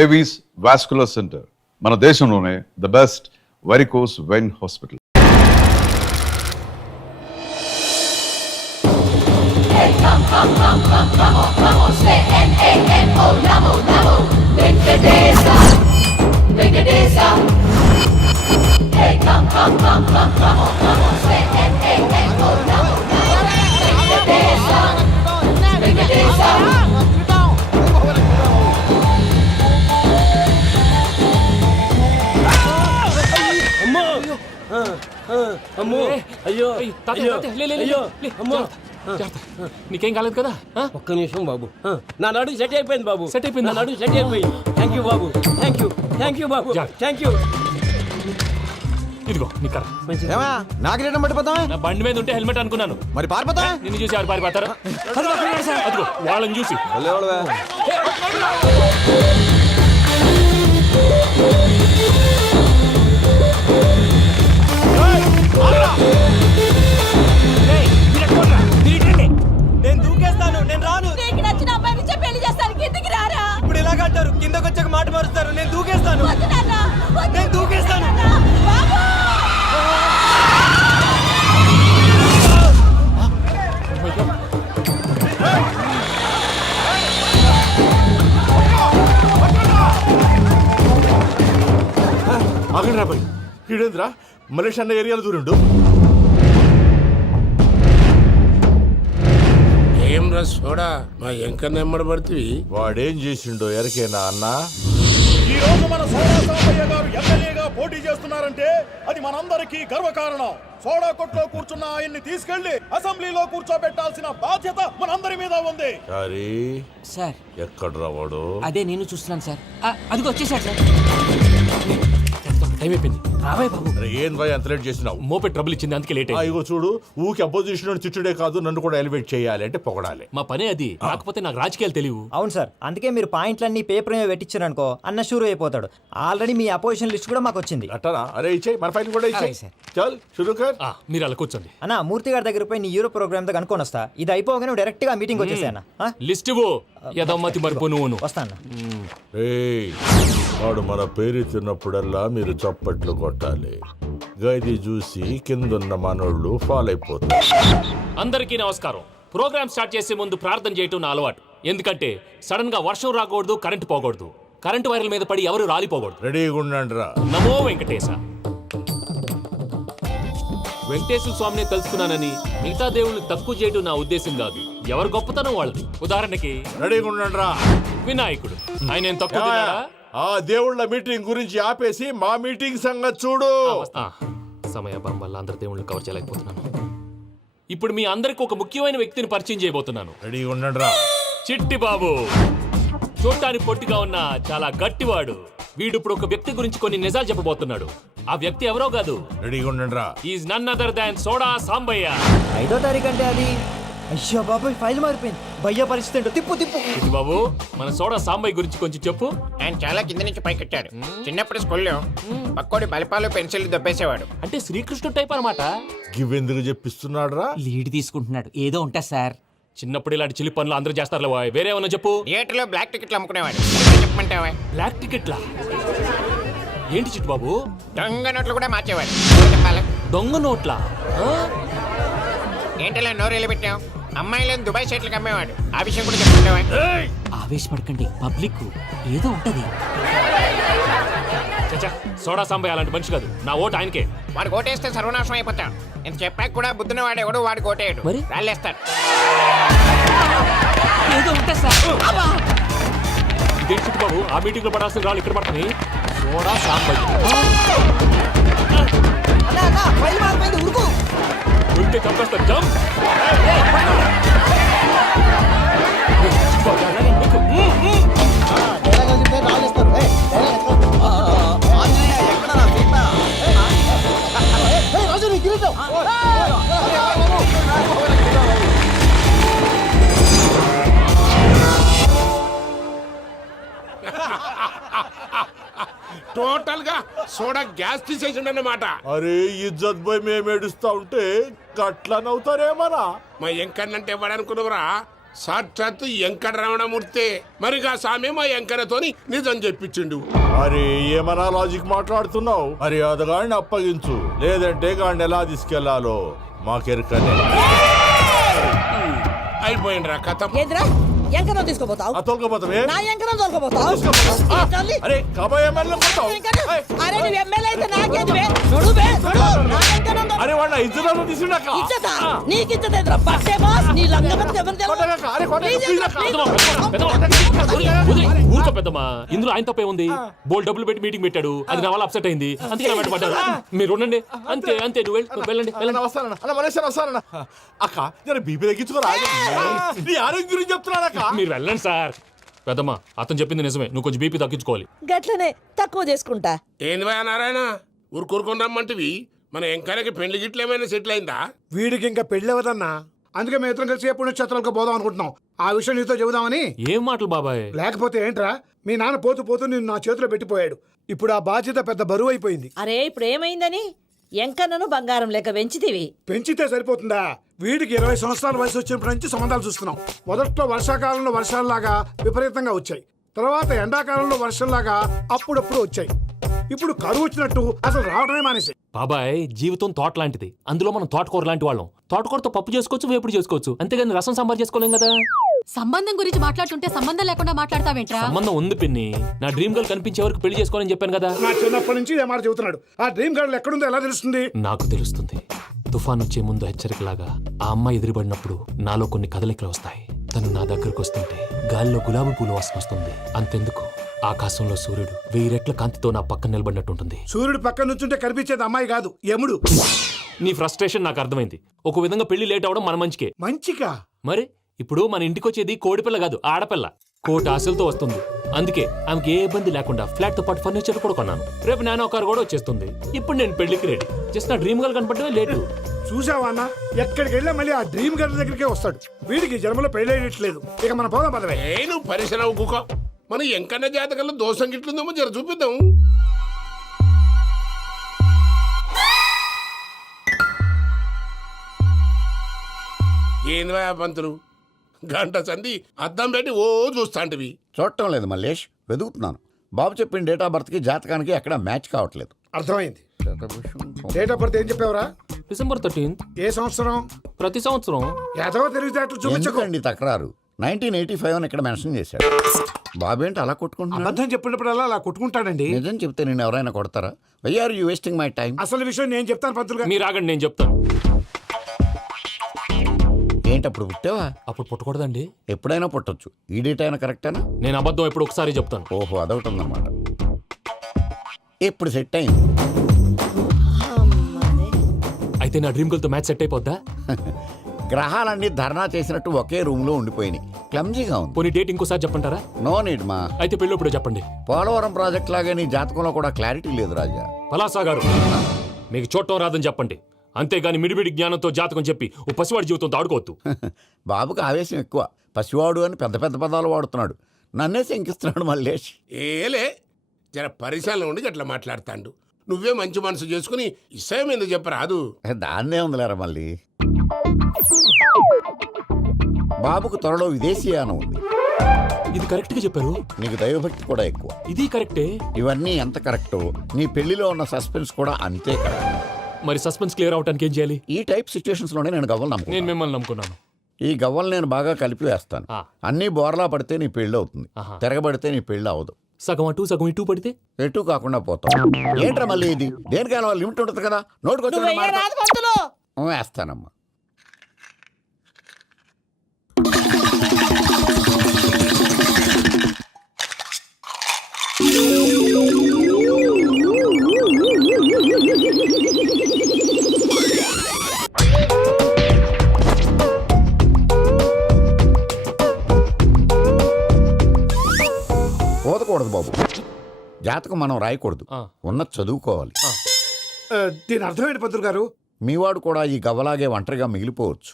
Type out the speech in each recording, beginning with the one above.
Avis vascular centre, మన దేశంలోనే the best varicose vein hospital. నీకేం కాలేదు కదా? ఒక్క నిమిషం బాబు, నా నడు సెట్ అయిపోయింది బాబు. సెట్ అయిపోయింది, నా నడు సెట్ అయిపోయింది. Thank you Babu, thank you, thank you Babu, thank you. ఇదిగో నీ కర్ర. నాకు రేటం పట్టిపోతా. నా బండి మీద ఉంటే హెల్మెట్ అనుకున్నాను, మరి పారిపోతా. నిన్ను చూసి ఎవరు పారిపోతారు? అదిగో వాళ్ళని చూసి. నేను దూకేస్తాను, నేను రాను. నీకు నచ్చిన అమ్మాయి నుంచే పెళ్లి చేస్తాను, కిందికి రారా. ఇప్పుడు ఇలాగంటారు, కిందకి వచ్చాక మాట మారుస్తారు. నేను దూకేస్తాను, వద్దు నాన్న, వద్దు. నేను దూకేస్తాను. బాబు! ఆగండి రాబాయ్, ఈడేంద్రా మలేషియా అన్న ఏరియాలో దూరిండు. ఏం రా సోడా, మా ఎంకన్న ఎమ్మడబడుతుంది. వాడేం చేసిండో ఎరకేనా అన్న? ఈ రోజు మన సోడా సాంబయ్య గారు ఎమ్మెల్యేగా పోటీ చేస్తున్నారంటే అది మనందరికీ గర్వకారణం. సోడా కొట్లో కూర్చున్న ఆయన్ని తీసుకెళ్లి అసెంబ్లీలో కూర్చోబెట్టాల్సిన బాధ్యత మనందరి మీద ఉంది. సారీ సార్, ఎక్కడ రావాడు? అదే నేను చూస్తున్నాను సార్. అదిగో వచ్చేసాడు సార్. టైం అయిపోయింది, రాబాయ్ బాబు. ఏం భయ ఎంత లేట్ చేసినావు? మోపే ట్రబుల్ ఇచ్చింది, అందుకే లేట్ అయింది. ఇగో చూడు, ఊకి అపోజిషన్ తిట్టుడే కాదు, నన్ను కూడా ఎలివేట్ చేయాలి అంటే పొగడాలి. మా పనే అది, కాకపోతే నాకు రాజకీయాలు తెలియవు. అవును సార్, అందుకే మీరు పాయింట్లన్నీ పేపర్ మీద పెట్టించారు అనుకో, అన్న షూర్ అయిపోతాడు. ఆల్రెడీ మీ అపోజిషన్ లిస్ట్ కూడా మాకు వచ్చింది. అట్టనా? అరే ఇచ్చేయి, మన ఫైల్ కూడా ఇచ్చేయి. చల్ షురూ కర్. మీరు అలా కూర్చోండి. అన్న, మూర్తి గారి దగ్గర పోయి నీ యూరో ప్రోగ్రామ్ దగ్గర అనుకోని వస్తా. ఇది అయిపోగానే డైరెక్ట్ గా మీటింగ్ వచ్చేసాయన్న. లిస్ట్ యదమ్మతి మరిపో నువ్వు. వస్తా అన్న. వాడు మన పేరు తిన్నప్పుడల్లా మీరు చప్పట్లు కొట్టాలి. గది చూసి కిందున్న మనోళ్ళు ఫాలో అయిపోతారు. అందరికీ నమస్కారం. ప్రోగ్రామ్ స్టార్ట్ చేసే ముందు ప్రార్థన చేయటం నా అలవాటు. ఎందుకంటే సడన్ గా వర్షం రాకూడదు, కరెంటు పోకూడదు, కరెంటు వైర్ల మీద పడి ఎవరు రాలిపోకూడదు. రెడీగా ఉండండి రా. నమో వెంకటేశ. వెంకటేశ్వర స్వామిని తెలుసుకున్నానని మిగతా దేవుళ్ళు తక్కువ చేయడం నా ఉద్దేశం కాదు. ఎవరు గొప్పతనం వాళ్ళది. ఉదాహరణకి రెడీగా ఉండండి రా. వినాయకుడు, ఆయన ఏం తక్కువ తిన్నాడా? ఆ దేవుళ్ళ మీటింగ్ గురించి ఆపేసి మా మీటింగ్ సంగతి చూడు. సమయాభావం వల్ల అందరి దేవుళ్ళు కవర్ చేయలేకపోతున్నాను. ఇప్పుడు మీ అందరికి ఒక ముఖ్యమైన వ్యక్తిని పరిచయం చేయబోతున్నాను. రెడీగా ఉండండి రా. చిట్టి బాబు. చూడటానికి పొట్టిగా ఉన్న చాలా గట్టివాడు. వీడు ఇప్పుడు ఒక వ్యక్తి గురించి కొన్ని నిజాలు చెప్పబోతున్నాడు. ఆ వ్యక్తి ఎవరో కాదు, రెడీగా ఉండండి రా. Is none other than soda Sambaiah. 5వ తారీఖు అంటే అది. అయ్యో బాబు, ఫైల్ మారిపోయింది. భయ్య పరిస్థితి ఏంటో తిప్పు తిప్పు. చిట్టి బాబు, మన సోడా సాంబయ్య గురించి కొంచెం చెప్పు. ఆయన చాలా కింద నుంచి పైకెట్టాడు. చిన్నప్పుడు స్కూల్లో పక్కోడి బలిపాలు పెన్సిల్ దొబ్బేసేవాడు. అంటే శ్రీకృష్ణుడు టైప్ అనమాట. గివెందుకు చెప్పిస్తున్నాడు రా? లీడ్ తీసుకుంటున్నాడు, ఏదో ఉంటా సార్. చిన్నప్పుడు ఇలాంటి చిలి పనులు అందరూ చేస్తారు. వేరే ఏమన్నా చెప్పు. థియేటర్లో బ్లాక్ టికెట్లు అమ్ముకునేవాడు. చెప్పమంటావా? బ్లాక్ టికెట్లా? ఏంటి చిట్టు బాబు? దొంగ నోట్లు కూడా మార్చేవాడు. దొంగ నోట్లా? ఏంటలా నోరేళ్ళు పెట్టావు? అమ్మాయిలను దుబాయ్ షర్ట్లకు అమ్మేవాడు. ఆ విషయం కూడా చెప్పమంటావా? ఆవేశపడకండి, పబ్లిక్ ఏదో ఉంటది. సోడా సాంబయ్య అలాంటి మనిషి కాదు. నా ఓటు ఆయనకే. వాడు ఓటేస్తే సర్వనాశనం అయిపోతాడు. ఇంత చెప్పాక కూడా బుద్ధిన వాడేవాడు వాడు ఓటేయడు, రాళ్ళేస్తాడు. ఏదో ఉంటా సార్. చిట్టు బాబు, ఆ మీటింగ్ లో పడాల్సిన రాళ్ళు ఇక్కడ పడుతున్నాయి. సోడా సాంబయ్య ఉంటే కంపేస్తారు. జంప్. టోటల్ గా సోడా గ్యాస్ తీసేసిండు అన్నమాట. అరే ఇజ్జత్ పోయి మేము ఏడుస్తా ఉంటే గట్లా నవ్వుతారేమరా? మా ఎంకన్నంటే ఎవడనుకున్నావురా? సాక్షాత్ వెంకటరమణమూర్తి మరిగా సామె మా వెంకన్నతోని నిజం చెప్పించిండు. అరే ఏమన్నా లాజిక్ మాట్లాడుతున్నావు? మరి అదగాడిని అప్పగించు, లేదంటే గాడిని ఎలా తీసుకెళ్లాలో మాకెరకనే. అయిపోయిండ్రా కథ. ఏంద్రా ఎంకరం తీసుకోపోతావు తోలుకోపోతావే? నా ఎంకరం తోలుకోపోతావు అరే కాబోయే ఎమ్మెల్యే కొడతావు. అరే నువ్వు ఎమ్మెల్యే అయితే నాకేదివే నడు బే నడు నా ఎంకరం అరే వాడు ఇద్దరు తీసుకున్నాక ఇచ్చతా నీకు ఇచ్చదేంద్రా బట్టే బాస్ నీ లంగమతి ఎవరు ఊరుకో పెద్దమ్మా, ఇందులో ఆయన తప్పే ఉంది. బోల్ డబ్బులు పెట్టి మీటింగ్ పెట్టాడు, అది నా వల్ల అప్సెట్ అయింది, అందుకే నా వెంట పడ్డారు. మీరు ఉండండి, అంతే అంతే, నువ్వు వెళ్ళండి వెళ్ళండి. వస్తానన్నా అన్న మలేషియా వస్తానన్నా. అక్క నేను బీపీ తగ్గించుకోరా, నీ ఆరోగ్యం గురించి చెప్తున్నాను అక్క. మీరు వెళ్ళండి సార్. పెద్దమ్మా అతను చెప్పింది నిజమే, నువ్వు కొంచెం బీపీ తగ్గించుకోవాలి. గట్లనే తక్కువ చేసుకుంటా. ఏంది భయ నారాయణ ఊరుకూరుకొని రమ్మంటివి? మన వెంకన్నకి పెళ్లి గిట్లు ఏమైనా సెటిల్ అయిందా? వీడికి ఇంకా పెళ్ళి అవ్వదన్నా, అందుకే మేము ఇద్దరం కలిసి పుణ్యక్షేత్రాలకు పోదాం అనుకుంటున్నాం. ఆ విషయం నీతో చెబుదామని. ఏం మాటలు బాబాయ్? లేకపోతే ఏంట్రా, మీ నాన్న పోతూ పోతూ నిన్ను నా చేతిలో పెట్టిపోయాడు. ఇప్పుడు ఆ బాధ్యత పెద్ద బరువు అయిపోయింది. అరే ఇప్పుడు ఏమైందని ఎంకన్నను బంగారం లెక్క పెంచితివి. పెంచితే సరిపోతుందా? వీడికి 20 సంవత్సరాల వయసు వచ్చినప్పటి నుంచి సంబంధాలు చూస్తున్నాం. మొదట్లో వర్షాకాలంలో వర్షాలలాగా విపరీతంగా వచ్చాయి, తర్వాత ఎండాకాలంలో వర్షంలాగా అప్పుడప్పుడు వచ్చాయి. ఇప్పుడు కరువు వచ్చినట్టు అసలు రావడమే మానేసి. బాబాయ్ జీవితం తోట లాంటిది, అందులో మనం తోటకూర లాంటి వాళ్ళం. తోటకూరతో పప్పు చేసుకోవచ్చు, వేపుడు చేసుకోవచ్చు, అంతేగాని రసం సాంబార్ చేసుకోలేం కదా. సంబంధం గురించి మాట్లాడుతుంటే సంబంధం లేకుండా మాట్లాడతావేంట్రా? సంబంధం ఉంది పిన్ని, నా డ్రీమ్ గర్ల్ కనిపించే వరకు పెళ్లి చేసుకోవాలని చెప్పాను కదా. నా చిన్నప్పటి నుంచి ఏ మాట చెబుతున్నాడు. ఆ డ్రీమ్ గర్ల్ ఎక్కడుందో ఎలా తెలుస్తుంది? నాకు తెలుస్తుంది. తుఫాన్ వచ్చే ముందు హెచ్చరికలాగా ఆ అమ్మాయి ఎదురుపడినప్పుడు నాలో కొన్ని కదలికలు వస్తాయి. తను నా దగ్గరకు వస్తుంటే గాలిలో గులాబీ పూలు వాసన వస్తుంది. అంతెందుకు, ఆకాశంలో సూర్యుడు 1000 రెట్ల కాంతితో నా పక్కన నిలబడినట్టుంటుంది. సూర్యుడు పక్కన నుంచుంటే కనిపించేది అమ్మాయి కాదు, యముడు. నీ ఫ్రస్ట్రేషన్ నాకు అర్థమైంది. ఒక విధంగా పెళ్లి లేట్ అవడం మన మంచికే. మంచిగా? మరి ఇప్పుడు మన ఇంటికి వచ్చేది కోడిపిల్ల కాదు, ఆడపిల్ల. కోటి ఆశలతో వస్తుంది. అందుకే ఆమెకి ఏ ఇబ్బంది లేకుండా ఫ్లాట్ తో పాటు ఫర్నిచర్ కూడా కొన్నాను. రేపు నానో కారు కూడా వచ్చేస్తుంది. ఇప్పుడు నేను పెళ్లికి రెడీ. జస్ట్ నా డ్రీమ్ గర్ల్ కనపడమే లేటు. చూసావా అన్న, ఎక్కడికి వెళ్ళా మళ్ళీ ఆ డ్రీమ్ గర్ల్ దగ్గరికే వస్తాడు. వీడికి జన్మలో పెళ్ళేయట్లేదు. ఇక మన పోదాం పదవే. నేను పరిశ్రమ కుక మన వెంకన్న జాతకంలో దోషం గిట్లుందేమో జర చూపిద్దాం. ఏంది భయ పంతులు, గంట సంధి అద్దం పెట్టి ఓ చూస్తాంటివి? చూడటం లేదు మల్లేష్, వెతుకుతున్నాను. బాబు చెప్పిన డేట్ ఆఫ్ బర్త్కి జాతకానికి ఎక్కడ మ్యాచ్ కావట్లేదు. అర్థమైంది. డేట్ ఆఫ్ బర్త్ ఏం చెప్పావురా? December 13th. ఏ సంవత్సరం? ప్రతి సంవత్సరం. ఎదవ తెలివితే అట్లు చూపించకండి. ఎందుకండి తక్రారు? 1985 అని ఇక్కడ మెన్షన్ చేశాడు. బాబు ఏంటి అలా కొట్టుకుంటున్నాడు? అబద్ధం చెప్పినప్పుడల్లా అలా కొట్టుకుంటాడండి. నిజం చెప్తే నేను ఎవరైనా కొడతారా? Why are you wasting my time? అసలు విషయం నేను చెప్తాను పంతులు గారు. మీరు ఆగండి, నేను చెప్తాను. ఏంటి అప్పుడు పుట్టావా? అప్పుడు పుట్టకూడదండి. ఎప్పుడైనా పుట్టొచ్చు. ఈ డేట్ అయినా కరెక్టేనా? నేను అబద్ధం ఎప్పుడు ఒకసారి చెప్తాను. ఓహో, అదొకటి ఉందన్నమాట. ఇప్పుడు సెట్ అయింది. అయితే నా డ్రీమ్ గర్ల్ తో మ్యాచ్ సెట్ అయిపోద్దా? గ్రహాలన్నీ ధర్నా చేసినట్టు ఒకే రూమ్ లో ఉండిపోయినాయి. క్లమ్జీగా ఉంది. పోనీ డేట్ ఇంకోసారి చెప్పంటారా? నో నీడ్ మా. అయితే పెళ్ళి ఇప్పుడు చెప్పండి. పోలవరం ప్రాజెక్ట్ లాగా నీ జాతకంలో కూడా క్లారిటీ లేదు రాజా. పలాసా గారు, మీకు చూడటం రాదని చెప్పండి, అంతేగాని మిడిమిడి జ్ఞానంతో జాతకం చెప్పి ఓ పసివాడి జీవితంతో ఆడుకోవద్దు. బాబుకి ఆవేశం ఎక్కువ. పసివాడు అని పెద్ద పెద్ద పదాలు వాడుతున్నాడు. నన్నే శంకిస్తున్నాడు మల్లేష్. ఏలే జర పరిశీలన ఉండి అట్లా మాట్లాడతాండు. నువ్వే మంచి మనసు చేసుకుని ఇష్టం ఎందుకు చెప్పరాదు? దాన్నే ఉందిలేరా మళ్ళీ. బాబుకు త్వరలో విదేశీయానం ఉంది. ఇది కరెక్ట్ గా చెప్పారు. నీకు దైవభక్తి కూడా ఎక్కువ. ఇది కరెక్టే. ఇవన్నీ ఎంత కరెక్టో నీ పెళ్లిలో ఉన్న సస్పెన్స్ కూడా అంతే కరెక్ట్. మరి సస్పెన్స్ క్లియర్ అవడానికి ఏం చేయాలి? ఈ టైప్ సిచ్యువేషన్స్ లోనే నేను గవ్వలు నమ్ముకున్నాను. నేను మిమ్మల్ని నమ్ముకున్నాను. ఈ గవ్వలు నేను బాగా కలిపి వేస్తాను. అన్నీ బోర్లా పడితే నీ పెళ్లి అవుతుంది, తిరగబడితే నీ పెళ్లి అవదు. సగం అటు సగం ఇటు పడితే ఎటు కాకుండా పోతాం. ఏంట్రా మళ్ళీ ఇది? దేనికైనా లిమిట్ ఉంటుంది కదా. నోటుకొచ్చి వేస్తానమ్మా. పోదకూడదు బాబు. జాతకం మనం రాయకూడదు, ఉన్నది చదువుకోవాలి. దీని అర్థమేంటి పంతులు గారు? మీవాడు కూడా ఈ గవ్వలాగే ఒంటరిగా మిగిలిపోవచ్చు.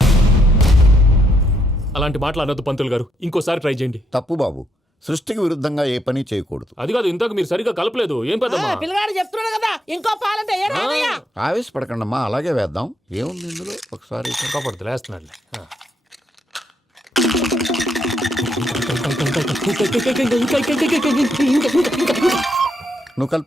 అలాంటి మాటలు అనొద్దు పంతులు గారు, ఇంకోసారి ట్రై చేయండి. తప్పు బాబు. సృష్టికి విరుద్ధంగా ఏ పని చేయకూడదు. అది కాదు, ఇంతకు మీరు సరిగా కలపలేదు. ఏం పెద్దమ్మా? పిల్లగాడు చెప్తున్నాడు కదా, ఇంకో పాలంటే ఏ రాదయ్యా. ఆవేశపడకండమ్మా, అలాగే వేద్దాం. ఏముంది ఇందులో? ఒకసారి కాపాడుతు లేస్తున్నాడులే. నువ్వు కల్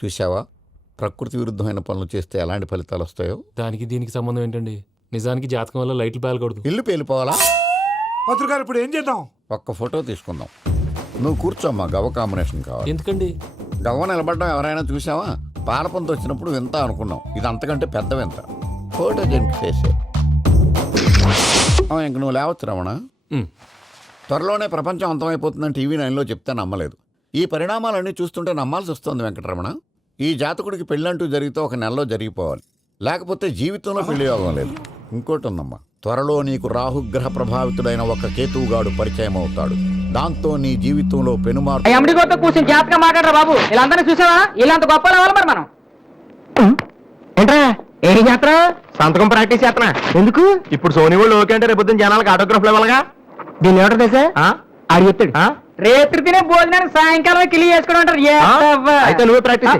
చూసావా, ప్రకృతి విరుద్ధమైన పనులు చేస్తే ఎలాంటి ఫలితాలు వస్తాయో. దానికి దీనికి సంబంధం ఏంటండి? నిజానికి జాతకం వల్ల లైట్లు పేలకూడదు. ఇల్లు పేలిపోవాలా? పత్రికారు ఇప్పుడు ఏం చేద్దాం? ఒక్క ఫోటో తీసుకుందాం. నువ్వు కూర్చోమ్మా, గవ్వ కాంబినేషన్ కావాలి. ఎందుకండి? గవ్వ నిలబడ్డం ఎవరైనా చూసావా? పాలపంత వచ్చినప్పుడు వింత అనుకున్నాం, ఇది అంతకంటే పెద్ద వింత. ఫోటో దీనికి చేసే ఇంక నువ్వు లేవచ్చు రమణ. త్వరలోనే ప్రపంచం అంతమైపోతుందని టీవీ 9లో చెప్తే నమ్మలేదు. ఈ పరిణామాలన్నీ చూస్తుంటే నమ్మాల్సి వస్తుంది వెంకటరమణ. ఈ జాతకుడికి పెళ్ళంటూ జరిగితే ఒక నెలలో జరిగిపోవాలి, లేకపోతే జీవితంలో పెళ్లి యోగం లేదు. ఇంకోటి ఉందమ్మా, త్వరలో నీకు రాహుగ్రహ ప్రభావితుడైన ఒక కేతువుగాడు పరిచయం అవుతాడు. దాంతో నీ జీవితంలో పెనుమార్పు. అమ్మడిగోతో కూర్చొని జాతకం మాట్లాడరా బాబు. వీళ్ళందరినీ చూసావా? ఇలాంత గొప్ప అవ్వాలి మరి మనం. ఏంట్రా ఏ జాతర? సంతకం ప్రాక్టీస్ చేస్తున్నా. ఎందుకు? ఇప్పుడు సోనీ వాళ్ళు ఓకే అంటే రేపు జనాలకు ఆటోగ్రాఫ్లు ఇవ్వాలగా. దీన్ని ఏమిటో తెలుసా? ఆడు చెప్తాడు. రేత్రి తినే భోజనానికి సాయంకాలం కిలి చేసుకోవడం అంటారు. అయితే నువ్వే ప్రాక్టీస్.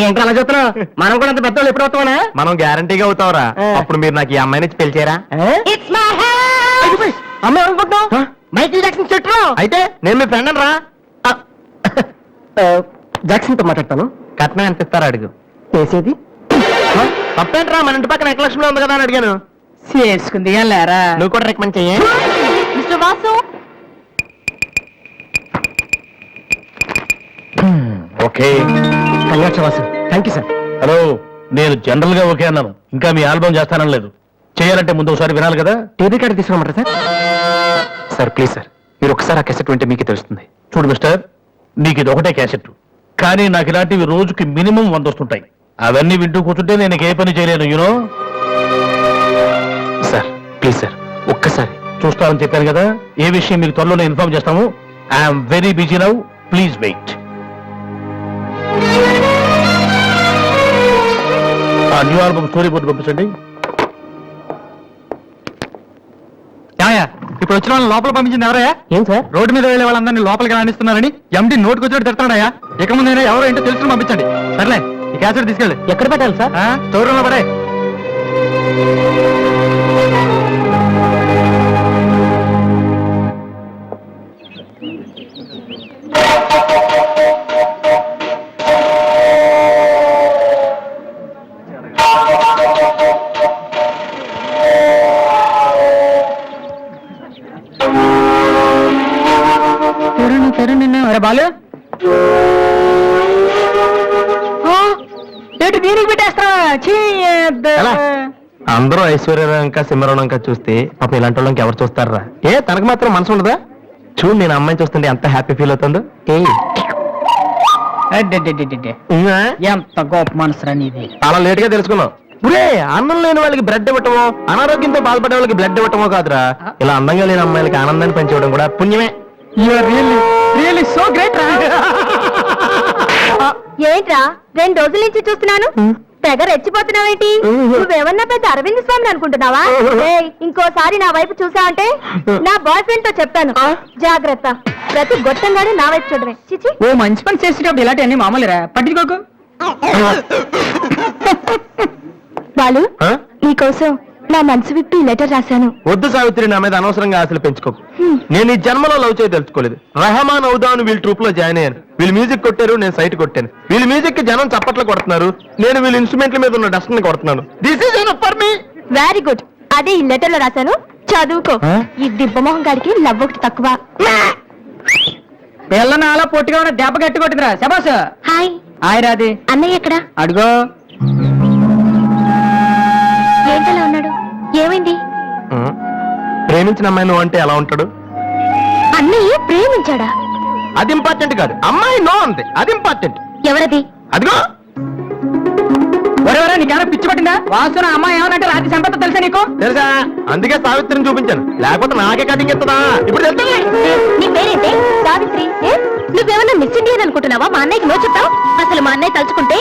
ఏంటి అలా చూస్తున్నావు? మనం కూడా అంత పెద్దవాళ్ళు ఎప్పుడు అవుతామనా? మనం గ్యారంటీగా అవుతావరా. అప్పుడు మీరు నాకు ఈ అమ్మాయిని పెళ్లి చేయరా? అమ్మాయి అనుకుంటున్నావు? మైకిల్ జాక్సన్ చెట్టు. అయితే నేను మీ ఫ్రెండ్ రా. జాక్సన్ తో మాట్లాడతాను. కట్నం ఎంత ఇస్తారా అడుగు. చేసేది తప్పేంట్రా, మన ఇంటి పక్కన ఎక్కలక్ష్మిలో ఉంది కదా అని అడిగాను. చేసుకుంది లేరా. నువ్వు కూడా రికమెండ్ చెయ్యి. Mister Vasu, okay, Vasu. Thank you sir. Hello, నేను జనరల్ గా ఓకే అన్నాను, ఇంకా మీ ఆల్బమ్ చేస్తానని లేదు. చేయాలంటే ముందు ఒకసారి వినాలి కదా. టీవీ కార్డు తీసుకోమంటారా సార్? సార్ ప్లీజ్ సార్, మీరు ఒకసారి ఆ కెసెట్ వింటే మీకే తెలుస్తుంది. చూడు మిస్టర్, నీకు ఇది ఒకటే క్యాసెట్, కానీ నాకు ఇలాంటివి రోజుకి మినిమం 100 వస్తుంటాయి. అవన్నీ వింటూ కూర్చుంటే నేను ఏ పని చేయలేను. యూనో సార్ ప్లీజ్ సార్, ఒక్కసారి చూస్తానని చెప్పాను కదా. ఏ విషయం మీకు త్వరలోనే ఇన్ఫార్మ్ చేస్తాము. I'm very busy now, please wait. ఆ న్యూ ఆల్బమ్ స్టోరీ బోర్డు పంపించండి. ఇప్పుడు వచ్చిన వాళ్ళని లోపల పంపించింది ఎవరయ్యా? ఏం సార్? రోడ్డు మీద వెళ్ళే వాళ్ళందరినీ లోపలికి రాణిస్తున్నారని ఎండి నోటుకు వచ్చి తిడతాడయ్యా. ఇక ముందైనా ఎవరో ఏంటో తెలుసుకుని పంపించండి. సర్లే, ఈ క్యాసెట్ తీసుకెళ్ళి ఎక్కడ పెట్టాలి సార్? స్టోర్ రూమ్ లో పడే. బాలు ఏంటి దీనికి పెట్టేస్తా? అందరూ ఐశ్వర్యరంక సింహరణంక చూస్తే పాప ఇలాంటి వాళ్ళకి ఎవరు చూస్తారా? తనకు మాత్రం మనసు ఉండదా? చూడు, నేను అమ్మాయిని చూస్తుంటే ఎంత హ్యాపీ ఫీల్ అవుతుందో. ఎంత గొప్ప మనసు అనేది. అలా లేట్ గా తెలుసుకున్నావు. ఒరే, అన్నం లేని వాళ్ళకి బ్లడ్ ఇవ్వటమో, అనారోగ్యంతో బాధపడే వాళ్ళకి బ్లడ్ ఇవ్వటమో కాదురా, ఇలా అందంగా లేని అమ్మాయిలకి ఆనందాన్ని పెంచడం కూడా పుణ్యమే. సో గ్రేట్ రా. ఏంట్రా 2 రోజుల నుంచి చూస్తున్నాను, తెగ రెచ్చిపోతున్నావేంటి? నువ్వేమన్నా పెద్ద అరవింద్ స్వామిని అనుకుంటున్నావా? ఇంకోసారి నా వైపు చూసావంటే నా బాయ్ ఫ్రెండ్ తో చెప్తాను, జాగ్రత్త. ప్రతి గొట్టంగానే నా వైపు చూడమే. చిచి, ఓ మంచి పని చేసేటప్పుడు ఇలాంటి అన్ని మామూలురా, పట్టించుకోకు. బాలు, నీకోసం నా మనసు విప్పి లెటర్ రాశాను. వద్దు సావిత్రి, నా మీద అనవసరంగా ఆశలు పెంచుకోకు. నేను ఈ జన్మలో లవ్ చేయ తెలుసుకోలేదు. రెహమాన్ అవుదాను వీళ్ళ ట్రూప్ లో జాయిన్ అయ్యాను. వీళ్ళు మ్యూజిక్ కొట్టారు, నేను సైట్ కొట్టాను. వీళ్ళ మ్యూజిక్ కి జనం చప్పట్లు కొడుతున్నారు, నేను వీళ్ళ ఇన్స్ట్రుమెంట్ల మీద ఉన్న డస్ట్ ని కొడుతున్నాను. This is enough for me. Very good, అదే ఈ లెటర్ లో రాశాను, చదువుకో. ఈ దిబ్బమోహం గారికి లవ్ ఒకటి తక్కువ. పిల్లని అలా పొట్టిగా ఉన్న దెబ్బ గట్టి కొట్టిందిరా. శబాస్. హాయ్. హాయ్ రాది. అన్నయ్య ఎక్కడ? అడుగో. ఏంటలా ఉన్నాడు? ఏమైంది? ప్రేమించిన అమ్మాయి నువ్వు అంటే ఎలా ఉంటాడు? అన్నయ్య ప్రేమించాడా? అది ఇంపార్టెంట్ కాదు, అమ్మాయి నో అంతే, అది ఇంపార్టెంట్. ఎవరది? అదిగో. ఎవరెవరో నీకేమైనా పిచ్చి పట్టిందా? వాసున అమ్మాయి ఏమనంటే రాత్రి సంపద తెలుసా నీకు? తెలుసా, అందుకే సావిత్రిని చూపించాను, లేకపోతే నాకే కటింగ్ ఎత్తదా. ఇప్పుడు నీ పేరేంటి? సావిత్రి. నువ్వేమన్నా మిస్ ఇండియన్ అనుకుంటున్నావా మా అన్నయ్యకి నో చెప్తావు? అసలు మా అన్నయ్య తలుచుకుంటే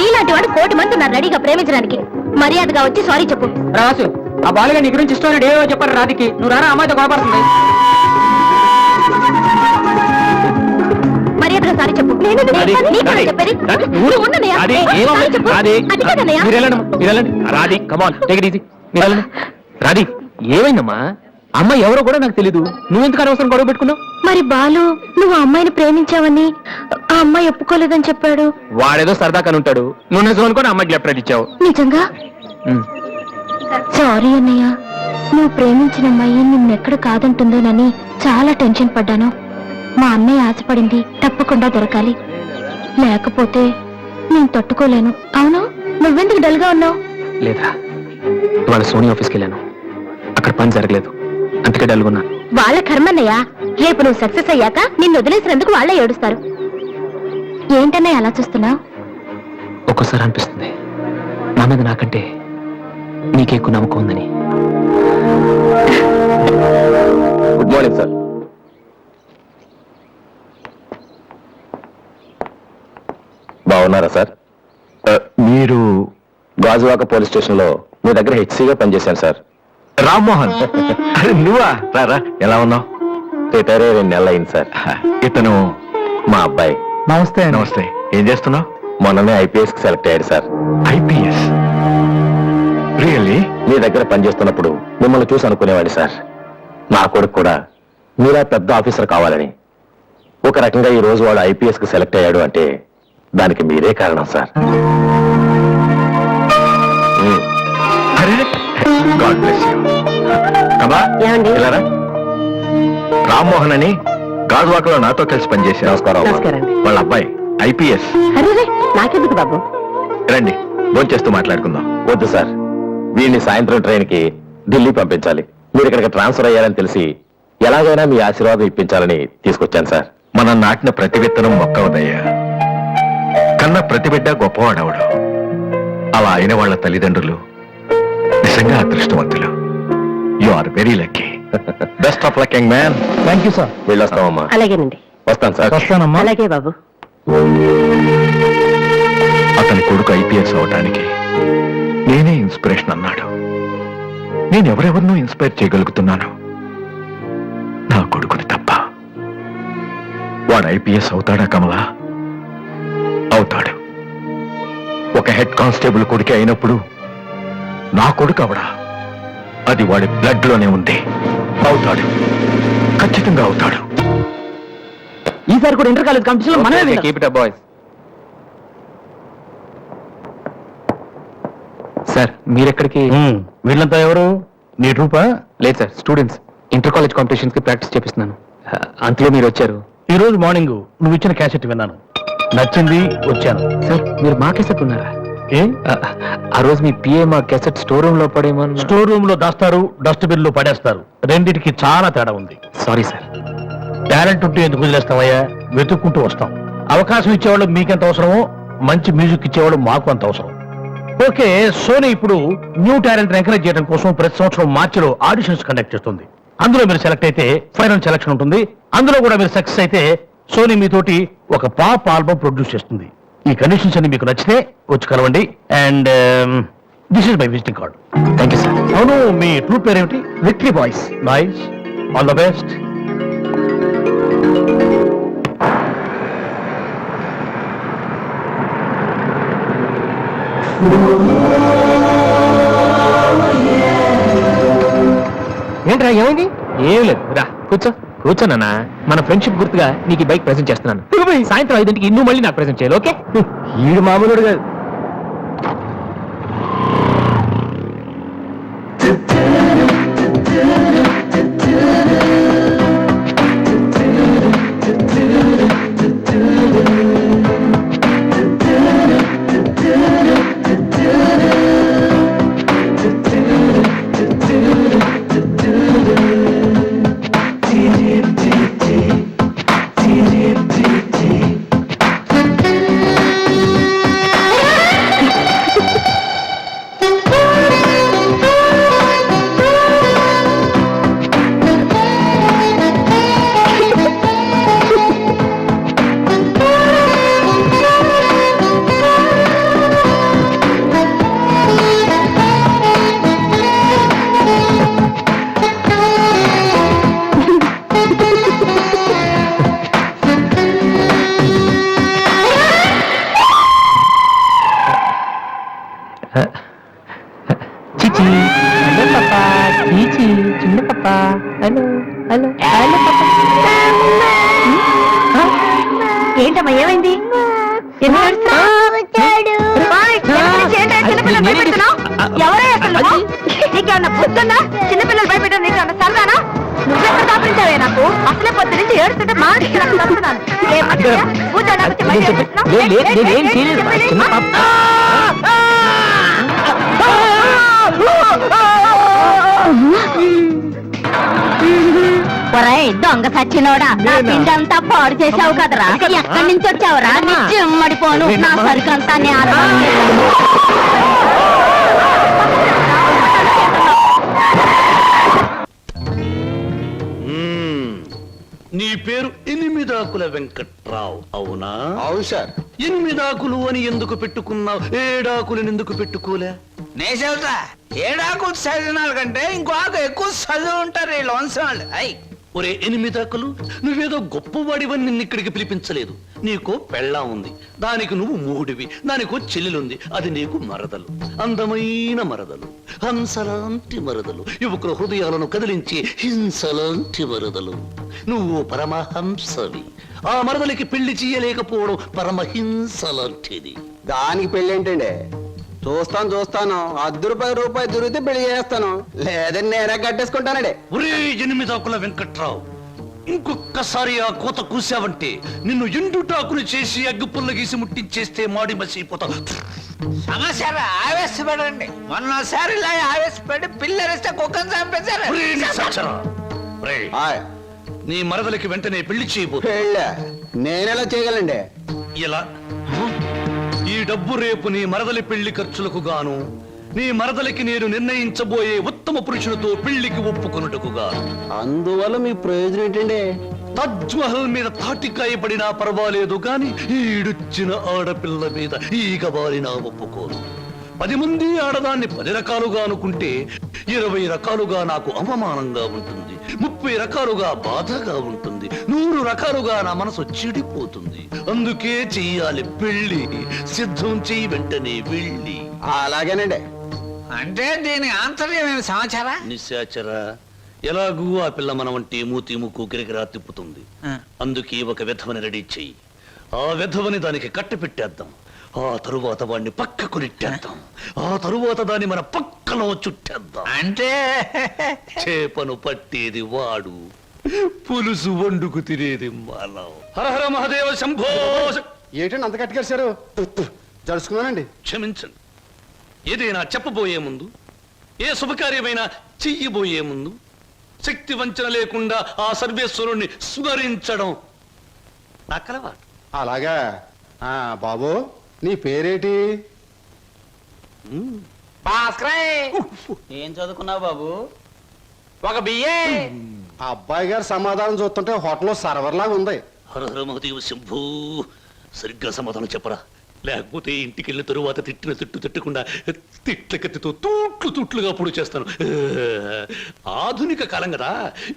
నీలాంటి వాడు 1,000,000 మంది ఉన్నారు రెడీగా ప్రేమించడానికి. మర్యాదగా వచ్చి సారీ చెప్పు. రాసు ఆ బాలుగా నీ గురించి ఇష్టం ఏవో చెప్పారు రాధికి. నువ్వు రారా, అమ్మాయితో కోపడుతుంది. మర్యాదగా సారీ చెప్పు. చెప్పేది నువ్వు ఉన్ననయ్యా. సారీ చెప్పు. అది కాదన్నయ్యా. Radhi come on take it easy. Radhi ఏమైందమ్మా? అమ్మ ఎవరో కూడా నాకు తెలీదు. నువ్వెందుకు అనవసరం గొడవ పెట్టుకున్నావు? మరి బాలు నువ్వు ఆ అమ్మాయిని ప్రేమించావని ఆ అమ్మాయి ఒప్పుకోలేదని చెప్పాడు. వాడేదో సరదా కని ఉంటాడు. నువ్వు నిజం అనుకోని అమ్మాయికి లెఫ్ట్ ఇచ్చావు. నిజంగా సారీ అన్నయ్య. నువ్వు ప్రేమించిన అమ్మాయి నిన్నెక్కడ కాదంటుందోనని చాలా టెన్షన్ పడ్డాను. మా అన్నయ్య ఆశపడింది తప్పకుండా దొరకాలి, లేకపోతే నేను తట్టుకోలేను. అవును, నువ్వెందుకు డల్ గా ఉన్నావు? లేదా ఇవాళ సోనీ ఆఫీస్కి వెళ్ళాను, అక్కడ పని జరగలేదు, అందుకే డల్గున్నా. వాళ్ళ కర్మన్నయ్య. రేపు నువ్వు సక్సెస్ అయ్యాక నిన్ను వదిలేసినందుకు వాళ్ళే ఏడుస్తారు. ఏంటన్నయ్య అలా చూస్తున్నావు? ఒక్కోసారి అనిపిస్తుంది నా మీద నాకంటే నీకే ఎక్కువ నమ్మకం ఉందని. Good morning sir. బాగున్నారా సార్? మీరు గాజువాక పోలీస్ స్టేషన్ లో మీ దగ్గర హెచ్సీగా పనిచేశాను సార్. రామ్మోహన్ నువ్వా? రారా, ఎలా ఉన్నావు? రిటైర్ అయ్యి 2 నెలలు అయింది సార్. ఇతను మా అబ్బాయి. నమస్తే. నమస్తే. ఏం చేస్తున్నావు? మొన్ననే ఐపీఎస్ కి సెలెక్ట్ అయ్యాడు సార్. ఐపీఎస్? రియల్లీ? మీ దగ్గర పనిచేస్తున్నప్పుడు మిమ్మల్ని చూసి అనుకునేవాడి సార్, నా కొడుకు కూడా మీరా పెద్ద ఆఫీసర్ కావాలని. ఒక రకంగా ఈ రోజు వాడు ఐపీఎస్ కి సెలెక్ట్ అయ్యాడు అంటే దానికి మీరే కారణం సార్. God bless you. కమా ఇలారా. రామ్మోహన్ అని గాజువాకలో నాతో కలిసి పనిచేశారు. నమస్కారం. వాళ్ళ అబ్బాయి ఐపీఎస్. నాకెందుకు బాబు? రండి, భోంచేస్తూ మాట్లాడుకుందాం. వద్దు సార్, వీడిని సాయంత్రం ట్రైన్ కి ఢిల్లీ పంపించాలి. మీరు ఇక్కడికి ట్రాన్స్ఫర్ అయ్యారని తెలిసి ఎలాగైనా మీ ఆశీర్వాదం ఇప్పించాలని తీసుకొచ్చాను సార్. మనం నాటిన ప్రతి విత్తనం మొక్కవదయ్యా. కన్న ప్రతి బిడ్డ గొప్పవాడవడు. అలా అయిన వాళ్ళ తల్లిదండ్రులు నిజంగా అదృష్టవంతులు. You are very lucky. Best of luck young man. Thank you sir. వెళ్ళొస్తామమ్మా. అలాగేనండి. వస్తాను సార్. వస్తానమ్మా. అలాగే బాబు. అతని కొడుకు ఐపీఎస్ అవడానికి నేనే ఇన్స్పిరేషన్ అన్నాడు. నేను ఎవరెవరినో ఇన్స్పైర్ చేయగలుగుతున్నాను, నా కొడుకుని తప్ప. వాడు ఐపీఎస్ అవుతాడా కమలా? అవుతాడు. ఒక హెడ్ కానిస్టేబుల్ కొడుకే అయినప్పుడు నా కొడుకు అవడా? అది వాడి బ్లడ్ లోనే ఉంది. అవుతాడు, ఖచ్చితంగా అవుతాడు. ఈసారి కూడా ఇంటర్ కాలేజ్ కాంపిటీషన్ లో మనమే. Keep it up boys. Sir మీరెక్కడికి? వీళ్ళంతా ఎవరు? నీ ట్రూపా? లేదు sir, students. Inter college competitions కి ప్రాక్టీస్ చేపిస్తున్నాను. అంతలో మీరు వచ్చారు. ఈ రోజు మార్నింగ్ నువ్వు ఇచ్చిన క్యాసెట్ విన్నాను, నచ్చింది, వచ్చాను. సార్ మీరు మా క్యాసెట్ ఉన్నారా? ఏ? ఆ రోజు మీ పిఏ మా క్యాసెట్ స్టోర్ రూమ్ లో పడేమన్నా. స్టోర్ రూమ్ లో దాస్తారు, డస్ట్బిన్ లో పడేస్తారు. రెండింటికి చాలా తేడా ఉంది. Sorry sir. టాలెంట్ ఉంటే ఎందుకు వదిలేస్తామయ్యా? వెతుక్కుంటూ వస్తాం. అవకాశం ఇచ్చేవాళ్ళు మీకెంత అవసరమో మంచి మ్యూజిక్ ఇచ్చేవాళ్ళు మాకు అంత అవసరం. ఓకే, సోనీ ఇప్పుడు న్యూ టాలెంట్ ఎంకరేజ్ చేయడం కోసం ప్రతి సంవత్సరం మార్చిలో ఆడిషన్స్ కండక్ట్ చేస్తుంది. అందులో మీరు సెలెక్ట్ అయితే ఫైనల్ సెలక్షన్ ఉంటుంది. అందులో కూడా మీరు సక్సెస్ అయితే సోనీ మీతోటి ఒక పాప్ ఆల్బమ్ ప్రొడ్యూస్ చేస్తుంది. ఈ కండిషన్స్ అన్ని మీకు నచ్చితే వచ్చి కలవండి. And this is my visiting card. Thank you sir. అవును, మీ ట్రూప్ పేరేమిటి? Victory boys. Nice, all the best. ఏంట్రా ఏమైంది? ఏం లేదు, రా కూర్చో. కూర్చోనన్నా, మన ఫ్రెండ్షిప్ గుర్తుగా నీకు ఈ బైక్ ప్రెజెంట్ చేస్తున్నాను. సాయంత్రం 5ంటికి నువ్వు మళ్ళీ నాకు ప్రెజెంట్ చేయాలి, ఓకే? ఈడు మామూలుడు కాదు. పాపా హలో హలో హలో ఏంటమ్మా ఏమైంది నీకేమన్నా బుద్ధుందా? చిన్నపిల్లలు భయపెట్టారు, నీకేమన్నా సరదానా? నువ్వెక్కడ దాపించావే నాకు? అసలే పొద్దు నుంచి ఏడుస్తుంటే మాడి కూర్చోడానికి దొంగ సచ్చినోడా, నా పిండంతా పాడు చేసావు కదరా. ఎక్కడి నుంచి వచ్చావురా? నిమ్మడిపోను నా సరికంతా నీ పేరు ఎనిమిదాకుల వెంకట్రావు అవునా? అవును సార్. ఎనిమిదాకులు అని ఎందుకు పెట్టుకున్నావు? ఏడాకులను ఎందుకు పెట్టుకోలే? నే చెబుతా, ఏడాకు చదివినాల కంటే ఇంకో ఆకు ఎక్కువ చదువు ఉంటారు ఈ లోన్స్ వాళ్ళు. ఒరే ఎనిమిదాకులు, నువ్వేదో గొప్పవాడివని నిన్ను ఇక్కడికి పిలిపించలేదు. నీకో పెళ్ళాం ఉంది, దానికి నువ్వు మూడివి, దానికో చెల్లెలుంది, అది నీకు మరదలు, అందమైన మరదలు, హంసలాంటి మరదలు, యువకుల హృదయాలను కదిలించి హింసలాంటి మరదలు. నువ్వు పరమహంసవి. ఆ మరదలికి పెళ్లి చేయలేకపోవడం పరమహింస లాంటిది. దానికి పెళ్ళి ఏంటండి? చూస్తాను ₹10 దొరికితే పెళ్లి చేస్తాను, లేదని నేనే కట్టేసుకుంటానండి. ఒరే ఎనిమిదాకుల వెంకట్రావు, ఇంకొక్కసారి ఆ కోత కూసావంటే నిన్ను ఎండుటాకులు చేసి అగ్గిపుల్ల గీసి ముట్టించేస్తే మాడి మసిపోతావు. సమస్య ఆవేశపడండి. మొన్నసారి ఇలా ఆవేశపడి పిల్లరిస్తే కుక్కను చంపేశారు. ఒరే నిశాచరా, ఒరేయ్, నీ మరదలికి వెంటనే పెళ్లి చేయబోతు. నేనెలా చేయగలండి? ఇలా ఈ డబ్బు రేపు నీ మరదలి పెళ్లి ఖర్చులకు గాను, నీ మరదలికి నేను నిర్ణయించబోయే ఉత్తమ పురుషునితో పెళ్లికి ఒప్పుకొనుటకుగా. అందువల్ల మీ ప్రయోజనం ఏంటండి? తాజ్ మహల్ మీద తాటికాయ పడినా పర్వాలేదు గాని ఈడుచ్చిన ఆడపిల్ల మీద ఈగ బారినా ఒప్పుకోను. 10 మంది ఆడదాన్ని 10 రకాలుగా అనుకుంటే 20 రకాలుగా నాకు అవమానంగా ఉంటుంది, 30 రకాలుగా బాధగా ఉంటుంది, 100 రకాలుగా నా మనసు చెడిపోతుంది. అందుకే చెయ్యాలి పెళ్లి. సిద్ధం చెయ్యి వెంటనే వెళ్ళి. అలాగేనండి. అంటే దీని ఆంతర్యమైన సమాచారా? నిశాచరా, ఎలాగూ ఆ పిల్ల మన వంటి మూతి ముక్కు గిరిగిరా తిప్పుతుంది. అందుకే ఒక విధవని రెడీ చెయ్యి. ఆ విధవని దానికి కట్టి పెట్టేద్దాం. ఆ తరువాత వాడిని పక్కకు నెట్టేద్దాం. ఆ తరువాత దాన్ని మన పక్కలో చుట్టేద్దాం. అంటే చేపను పట్టేది వాడు, పులుసు వండుకు తినేది మనం. హరహర మహాదేవ శంభో. ఏంటండి అంత కట్టుకేశారు? జరుచుకున్నానండి. క్షమించండి. ఏదైనా చెప్పబోయే ముందు, ఏ శుభకార్యమైనా చెయ్యబోయే ముందు శక్తి వంచన లేకుండా ఆ సర్వేశ్వరుణ్ణి స్మరించడం నా కలవాటు. అలాగా. బాబు, నీ పేరేటి? ఏం చదువుకున్నావు బాబు? ఒక బిఏ. అబ్బాయి గారు సమాధానం చూస్తుంటే హోటల్లో సర్వర్ లాగా ఉంది. హరహర మహాదేవ శంభూ. సరిగ్గా సమాధానం చెప్పరా, లేకపోతే ఇంటికి వెళ్ళిన తరువాత తిట్టిన తిట్టు తిట్టకుండా తిట్ల కత్తితో తూట్లుగా పొడి చేస్తాను. ఆధునిక కాలం కదా,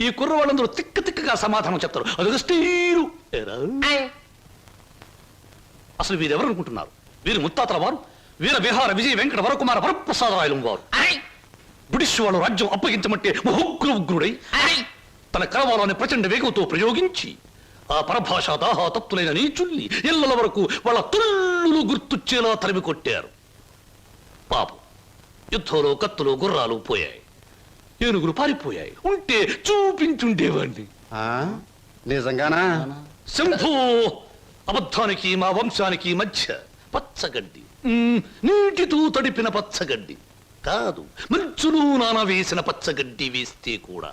ఈ కుర్రవాళ్ళందరూ తిక్కగా సమాధానం చెప్తారు. అదొక స్టీలు. అసలు వీరెవరు అనుకుంటున్నారు? వీరు ముత్తాతల వారు వీర విహార విజయ వెంకట వరకుమార వరప్రసాదరాయలు వారు. బ్రిటిష్ వాళ్ళు రాజ్యం అప్పగించమంటే ఉగ్రుడై తన కరవాలని ప్రచండ వేగంతో ప్రయోగించి ఆ పరభాషా దాహాతత్తులైన నీచుల్ని ఇళ్ల వరకు వాళ్ళ తుల్లులు గుర్తుచ్చేలా తరిమి కొట్టారు. పాపం, యుద్ధంలో కత్తులు గుర్రాలు పోయాయి, ఏనుగులు పారిపోయాయి. ఉంటే చూపించుండేవాడిని. నిజంగానా? శంభూ, అబద్ధానికి మా వంశానికి మధ్య పచ్చగడ్డి, నీటితో తడిపిన పచ్చగడ్డి కాదు, మంచులో నానవేసిన పచ్చగడ్డి వేస్తే కూడా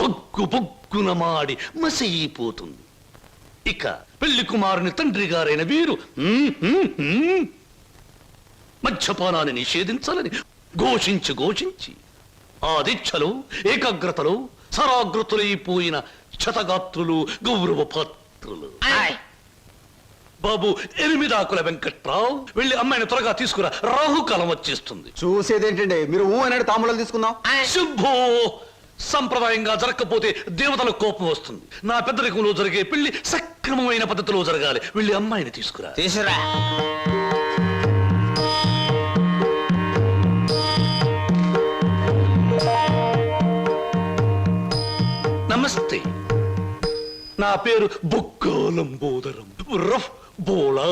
బొగ్గున మాడి మసైపోతుంది. ఇక పెళ్లి కుమారుని తండ్రి గారైన వీరు మద్యపానాన్ని నిషేధించాలని ఘోషించి ఆ దీక్షలో ఏకాగ్రతలో సరాగ్రతులైపోయిన క్షతగాత్రులు, గౌరవ పాత్రులు. బాబు ఎనిమిదాకుల వెంకట్రావు, వెళ్ళి అమ్మాయిని త్వరగా తీసుకురా, రాహుకాలం వచ్చేస్తుంది. చూసేదేంటండి, మీరు అన్నాడు తాములు తీసుకుందాం. శుభో. సంప్రదాయంగా జరగకపోతే దేవతలకు కోపం వస్తుంది. నా పెద్దరికంలో జరిగే పెళ్లి సక్రమమైన పద్ధతిలో జరగాలి. వెళ్ళి అమ్మాయిని తీసుకురా. తీసురా. నా పేరు బుక్కాలంబోదరం రఫ్ బోలా.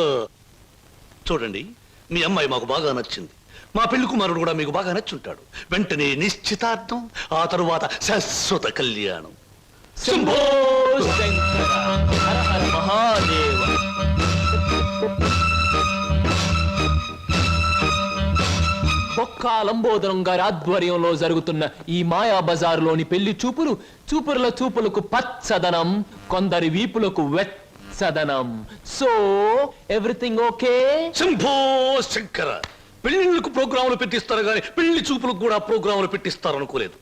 చూడండి, మీ అమ్మాయి మాకు బాగా నచ్చింది. మా పెళ్లి కుమారుడు కూడా మీకు బాగా నచ్చుంటాడు. వెంటనే నిశ్చితార్థం, ఆ తరువాత శాశ్వత కళ్యాణం. శంభో శంకర హర హర మహాదేవ. బొక్కా లంబోదరం గారి ఆధ్వర్యంలో జరుగుతున్న ఈ మాయా బజారులోని పెళ్లి చూపుల చూపులకు పచ్చదనం, కొందరి వీపులకు వెచ్చదనం. So everything okay? Shambho Shankara, పెళ్లిళ్ళకు ప్రోగ్రాములు పెట్టిస్తారు కానీ పెళ్లి చూపులకు కూడా ప్రోగ్రాములు పెట్టిస్తారు అనుకోలేదు.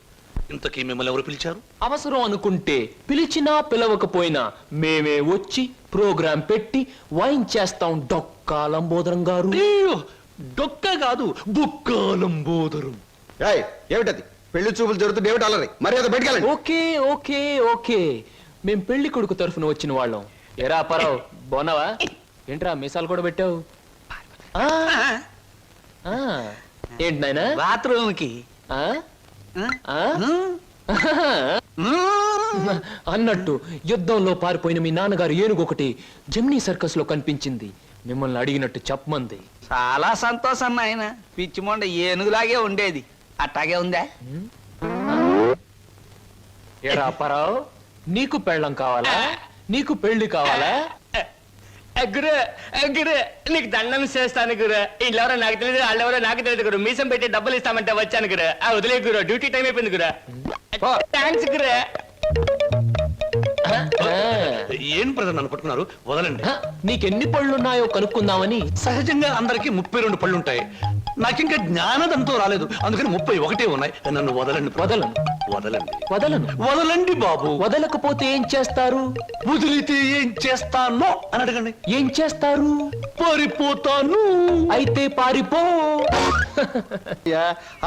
ఇంతకీ మిమ్మల్ని ఎవరు పిలిచారు? అవసరం అనుకుంటే పిలిచినా పిలవకపోయినా మేమే వచ్చి ప్రోగ్రాం పెట్టి వైన్ చేస్తాం. డొక్కా లంబోదరం గారు. అయ్యో, డొక్క కాదు, బుక్కాలంబోదరం. ఏమిటది? పెళ్లి చూపులు జరుగుతుంది, ఏమిటి అలరి? మరి అది బయటకెళ్ళండి. ఓకే ఓకే ఓకే, మేం పెళ్లి కొడుకు తరఫున వచ్చిన వాళ్ళం. ఎరా పరావు, బాగున్నావా? ఏంట్రా మీసాలు కూడా పెట్టావు? ఆ, ఆ, ఏంటి నాయనా? బాత్రూమ్కి అన్నట్టు యుద్ధంలో పారిపోయిన మీ నాన్నగారు ఏనుగు ఒకటి జమ్నీ సర్కస్ లో కనిపించింది. మిమ్మల్ని అడిగినట్టు చెప్పమంది. చాలా సంతోషం నాయన. పిచ్చి మొండ ఏనుగులాగే ఉండేది, అట్టాగే ఉందా? ఎరా పరావు, నీకు పెళ్ళం కావాలా? నీకు పెళ్లి కావాలా? గురు గురు, నీకు దండం చేస్తాను గురు. వీళ్ళెవరో నాకు తెలియదు, వాళ్ళెవరో నాకు తెలియదు గురు. మీసం పెట్టి డబ్బులు ఇస్తామంటే వచ్చాను గురు. వదిలే గురు, డ్యూటీ టైం అయిపోయింది గురు. థ్యాంక్స్ గురు. ఏం ప్రజలు నన్ను పట్టుకున్నారు? వదలండి. నీకెన్ని పళ్ళున్నాయో కనుక్కుందామని. సహజంగా అందరికి 32 పళ్ళుంటాయి. నాకింకా జ్ఞానదంతో రాలేదు, అందుకని 31 ఉన్నాయి. నన్ను వదలండి. వదలను వదలండి. వదలను. వదలండి బాబు. వదలకపోతే ఏం చేస్తారు? వదిలితే ఏం చేస్తానో అని అడగండి. ఏం చేస్తారు? పారిపోతాను. అయితే పారిపో.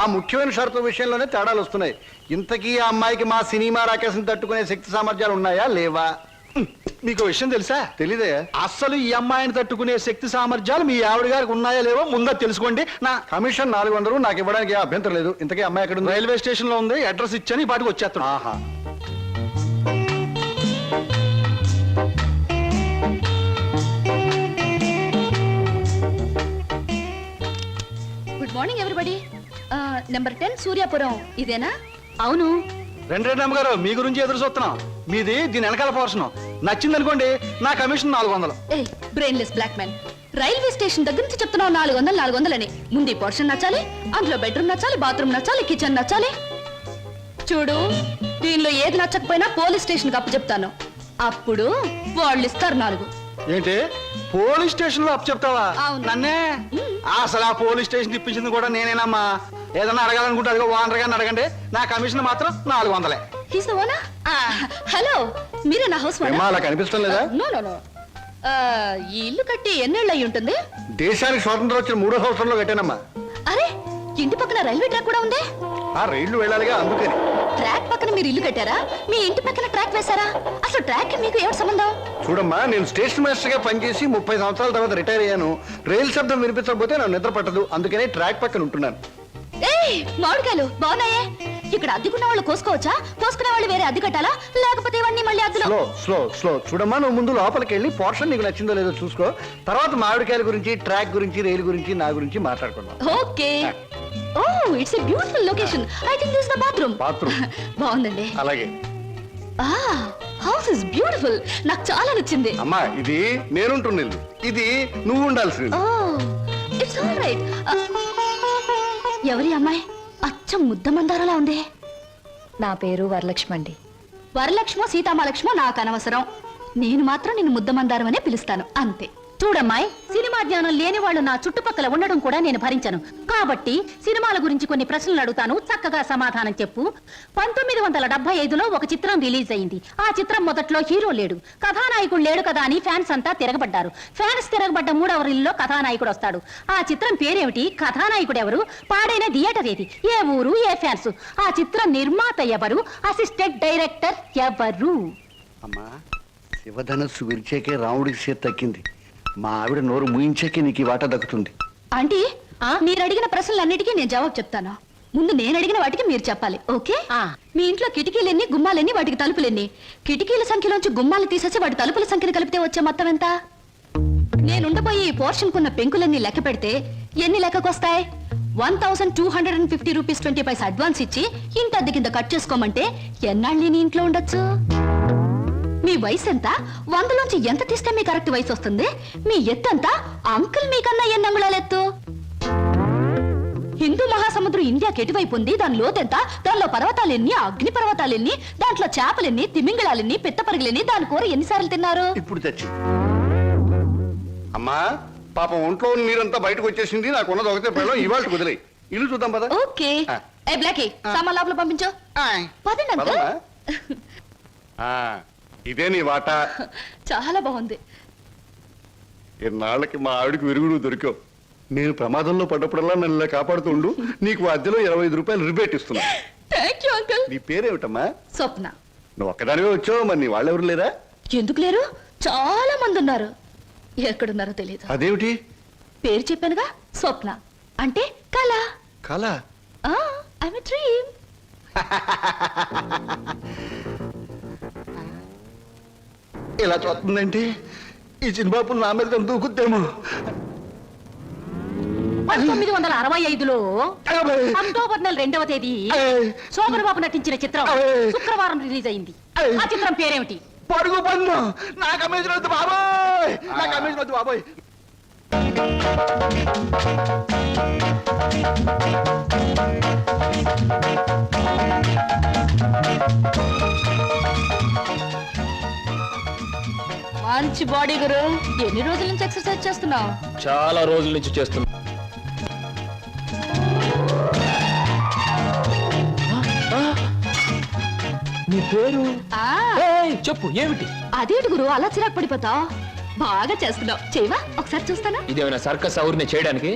ఆ ముఖ్యమైన షరతు విషయంలోనే తేడాలు వస్తున్నాయి. ఇంతకీ ఆ అమ్మాయికి మా సినిమా రాకేశం తట్టుకునే శక్తి సామర్థ్యాలు ఉన్నాయా లేవా? మీకు విషయం తెలుసా? తెలీదే. అస్సలు ఈ అమ్మాయిని తట్టుకునే శక్తి సామర్థ్యాలు మీ ఆవిడ గారికి ఉన్నాయా లేవో ముందా తెలుసుకోండి. నా కమిషన్ 400 నాకు ఇవ్వడానికి ఏ అభ్యంతరం లేదు. ఇంతకీ అమ్మాయి ఎక్కడ ఉంది? రైల్వే స్టేషన్ లో ఉంది. అడ్రస్ ఇచ్చాను, ఈ పాటికి వచ్చేస్తాను. ఆహా. Good morning everybody. Number 10 Suryapuram ఇదేనా? అవును. రెండు అమ్మగారు, మీ గురించి ఎదురు చూస్తున్నాం. మీది దీని వెనకాల పోర్షన్ నచ్చింది అనుకోండి, నా commission 400. A brainless black man, railway station దగ్గర నుంచి చెప్తున్నావు 400 అని. ముందు ఈ పోర్షన్ నచ్చాలి, అందులో బెడ్రూమ్ నచ్చాలి, బాత్రూమ్ నచ్చాలి, కిచెన్ నచ్చాలి. చూడు, దీనిలో ఏది నచ్చకపోయినా పోలీస్ స్టేషన్ కి అప్పు చెప్తాను. అప్పుడు వాళ్ళు ఇస్తారు 4. ఏంటి పోలీస్ స్టేషన్ లో అప్పు చెప్తావా? అవును. నన్నే? అసలు ఆ పోలీస్ స్టేషన్ ఇప్పించింది కూడా నేనేనమ్మా. ఏదన్నా అడగాలనుకుంటే అదిగో ఓనర్ గారిని అడగండి. నా కమిషన్ మాత్రం 400. He's the owner. హలో, మీరే నా హౌస్ ఓనర్? అలా కనిపిస్తాం లేదా? No no no. ఈ ఇల్లు కట్టి ఎన్నేళ్ళు అయి ఉంటుంది? దేశానికి స్వాతంత్రం వచ్చిన 3వ సంవత్సరంలో కట్టానమ్మా. అరే, ఇంటి పక్కన రైల్వే ట్రాక్ కూడా ఉంది. ఆ రైళ్లు వెళ్ళాలిగా, అందుకని. ట్రాక్ పక్కన మీరు ఇల్లు కట్టారా? మీ ఇంటి పక్కన ట్రాక్ వేశారా? అసలు ట్రాక్ కి మీకు ఏమిటి సంబంధం? చూడమ్మా, నేను స్టేషన్ మాస్టర్ గా పనిచేసి 30 సంవత్సరాల తర్వాత రిటైర్ అయ్యాను. రైలు శబ్దం వినిపించకపోతే నాకు నిద్ర పట్టదు, అందుకనే ట్రాక్ పక్కన ఉంటున్నాను. ఏయ్, మామిడికాయలు బాగున్నాయే. ఇక్కడ అద్దెకున్న వాళ్ళు కోసుకోవచ్చా? కోసుకునే వాళ్ళు వేరే అద్దె కట్టాలా? లేకపోతే ఇవన్నీ మళ్ళీ అద్దెలో? Slow slow slow. చూడమ్మా, నువ్వు ముందు లోపలికి వెళ్ళి పోర్షన్ నీకు నచ్చిందో లేదో చూసుకో. తర్వాత మామిడికాయల గురించి, ట్రాక్ గురించి, రైలు గురించి, నా గురించి మాట్లాడుకుందాం. Okay. Oh, it's a beautiful location. I think this the bathroom. Bathroom బాగుందండి. అలాగే. House is beautiful. నాకు చాలా నచ్చింది. అమ్మా, ఇది నేనుంటున్న ఇల్లు, ఇది నువ్వు ఉండాల్సింది. ఓ, ఇట్స్ ఆల్ రైట్. ఎవరి అమ్మాయి? అచ్చం ముద్ద మందారలా ఉంది. నా పేరు వరలక్ష్మి అండి. వరలక్ష్మో సీతామలక్ష్మో నాకు అనవసరం. నేను మాత్రం నిన్ను ముద్ద మందారం అనే పిలుస్తాను, అంతే. చూడమ్మాయి, సినిమా జ్ఞానం లేని వాళ్ళు నా చుట్టుపక్కల ఉండడం కూడా నేను భరించను. కాబట్టి సినిమాల గురించి కొన్ని ప్రశ్నలు అడుగుతాను, చక్కగా సమాధానం చెప్పు. 1975లో ఒక చిత్రం రిలీజ్ అయింది. ఆ చిత్రం మొదట్లో హీరో లేడు, కథానాయకుడు లేడు కదా అని ఫ్యాన్స్ అంతా తిరగబడ్డారు. ఫ్యాన్స్ తిరగబడ్డ 3వ రీల్లో కథానాయకుడు వస్తాడు. ఆ చిత్రం పేరేమిటి? కథానాయకుడు ఎవరు? పాడైన థియేటర్ ఏది? ఏ ఊరు? ఏ ఫ్యాన్స్? ఆ చిత్రం నిర్మాత ఎవరు? అసిస్టెంట్ డైరెక్టర్ ఎవరు? అమ్మా, శివధనస్సు విరిచేకే రాముడికి చేతి తక్కింది. మా ఆవిడ నోరు ముయించాకే నీకు ఈ వాట దక్కుతుంది. ఆంటీ, మీరు అడిగిన ప్రశ్నలన్నిటికీ నేను జవాబు చెప్తాను. ముందు నేను అడిగిన వాటికి మీరు చెప్పాలి, ఓకే? మీ ఇంట్లో కిటికీలెన్ని, గుమ్మాలెన్ని, వాటికి తలుపులెన్ని? కిటికీల సంఖ్యలోంచి గుమ్మాలు తీసేసి వాటి తలుపుల సంఖ్యను కలిపితే వచ్చే మొత్తం ఎంత? నేనుండబోయి ఈ పోర్షన్ కున్న పెంకులన్నీ లెక్క పెడితే ఎన్ని లెక్కకొస్తాయి? 1250 రూపీస్ 20 పైసా అడ్వాన్స్ ఇచ్చి ఇంటి అద్దె కింద కట్ చేసుకోమంటే ఎన్నాళ్ళు నీ ఇంట్లో ఉండొచ్చు? మీ వయసు ఎంత? 100లోంచి ఎంత తీస్తే మీ కరెక్ట్ వయసు వస్తుంది? మీ ఎత్తు ఎంత? అంకుల్ మీకన్నా ఎన్ని అంగుళాల ఎత్తు? హిందూ మహాసముద్రం ఇండియాకి ఎటువైపు ఉంది? దాని లోతెంత? దానిలో పర్వతాలెన్ని, అగ్ని పర్వతాలెన్ని, దాంట్లో చేపలెన్ని, తిమింగళాలెన్ని, పిత్తపరిగలెన్ని, దాని కూర ఎన్నిసార్లు తిన్నారు? ఇప్పుడు తెచ్చి అమ్మా, పాపం ఒంట్లో నీరంతా బయటకు వచ్చేసింది. నాకు ఉన్నది ఒకటే పిల్లలు, ఇవాళ కుదిలే. ఇల్లు చూద్దాం పద. ఓకే. ఏ బ్లాకీ, సామాన్ లోపల పంపించు. పదండి అంకుల్. ఇదే నీ వాట. చాలా బాగుంది. ఇన్నాళ్ళకి మా ఆవిడికి విరుగుడు దొరికావు. నేను ప్రమాదంలో పడ్డప్పుడల్లా నన్ను ఇలా కాపాడుతుండు. నీకు అద్దెలో 25 రూపాయలు రిబేట్ ఇస్తున్నా. Thank you uncle. నీ పేరేమిటమ్మా? స్వప్న. నువ్వు ఒక్కదానివే వచ్చావు, మరి నీ వాళ్ళెవరు లేరా? ఎందుకు లేరు? చాలా మంది ఉన్నారు. ఎక్కడున్నారో తెలియదు. అదేమిటి? పేరు చెప్పానుగా, స్వప్న అంటే కళ. కళ? I'm a dream. ఇలా చూస్తుందంటే ఈ చిన్నబాబు నా మీద దూకుద్దేమో. 1965లో అక్టోబర్ నెల 2వ తేదీ శోభన్ బాబు నటించిన చిత్రం శుక్రవారం రిలీజ్ అయింది. ఆ చిత్రం పేరేమిటి? పరుగు పన్ను. నాకు అమ్మేసిన వద్దు బాబోయ్, నాకు అమ్మేసిన వద్దు బాబోయ్. మంచి బాడీ గురు. ఎన్ని రోజుల నుంచి ఎక్సర్సైజ్ చేస్తున్నావు? చాలా రోజుల నుంచి చేస్తున్నా. నీ పేరు? చెప్పు, ఏమిటి? అదేంటి గురు అలా చిరాకు పడిపోతావు? బాగా చేస్తున్నావు. చేయవా? ఒకసారి చూస్తానా? ఇదేమైనా సర్కస్ ఊరిని చేయడానికి?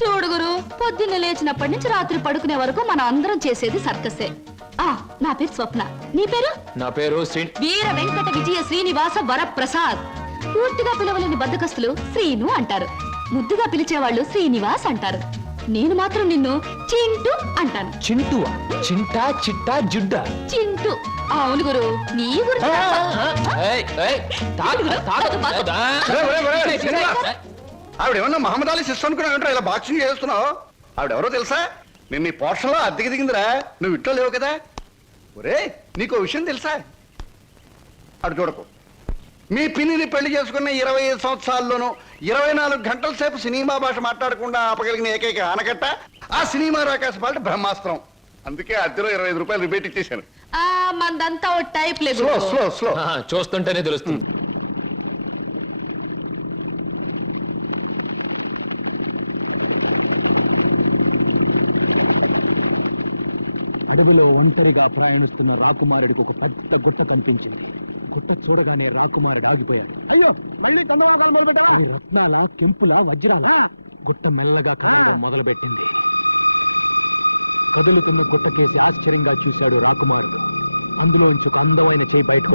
చూడు గురు, పొద్దున్నే లేచినప్పటి నుంచి రాత్రి పడుకునే వరకు మనం అందరం చేసేది సర్కసే. నా పేరు స్వప్న. నీ పేరు? నా పేరు వీర వెంకట విజయ శ్రీనివాస వరప్రసాద్. పూర్తిగా పిలవలేని బద్దకస్తులు శ్రీను అంటారు. ముద్దుగా పిలిచేవాళ్ళు శ్రీనివాస్ అంటారు. నేను మాత్రం నిన్ను చింటూ అంటాను. చింటువా? చింటా, చిట్టా, జుడ్డా? చింటూ. అవును గురు, నీ గురించి. ఆవిడేమన్నా మహమ్మద్ అలీ సిస్టర్ అనుకున్నావు? ఇలా బాక్సింగ్ చేస్తున్నావు. ఆవిడెవరో తెలుసా? నిన్న ఈ పోర్షన్లో అద్దెకి దిగిందిరా. నువ్వు ఇంట్లో లేవు కదా. ఒరే, నీకు విషయం తెలుసా? అటు చూడకు. మీ పిన్నిని పెళ్లి చేసుకున్న 25 సంవత్సరాల్లోనూ 24 గంటల సేపు సినిమా భాష మాట్లాడకుండా ఆపగలిగిన ఏకైక ఆనకట్ట ఆ సినిమా రాకాశ పాట బ్రహ్మాస్త్రం. అందుకే అద్దెలో 25 రూపాయలు రిబేట్ ఇచ్చేశాను. మందంతా ఓ టైప్ లేదు. స్లో. చూస్తుంటేనే తెలుస్తుంది. అడవిలో ఒంటరిగా ప్రయాణిస్తున్న రాకుమారుడికి ఒక పెద్ద గుట్ట కనిపించింది. గుట్ట చూడగానే రాకుమారుడు ఆగిపోయాడు. అయ్యో, మళ్ళీ చందమాకాలు మొదలు పెట్టావా? రత్నాల, కెంపుల, వజ్రాల. గుట్ట మెల్లగా కదలడం మొదలుపెట్టింది. కదులుతున్న గుట్టకేసి ఆశ్చర్యంగా చూశాడు రాకుమారుడు. అందులోంచి ఒక అందమైన చేయి బయటకు.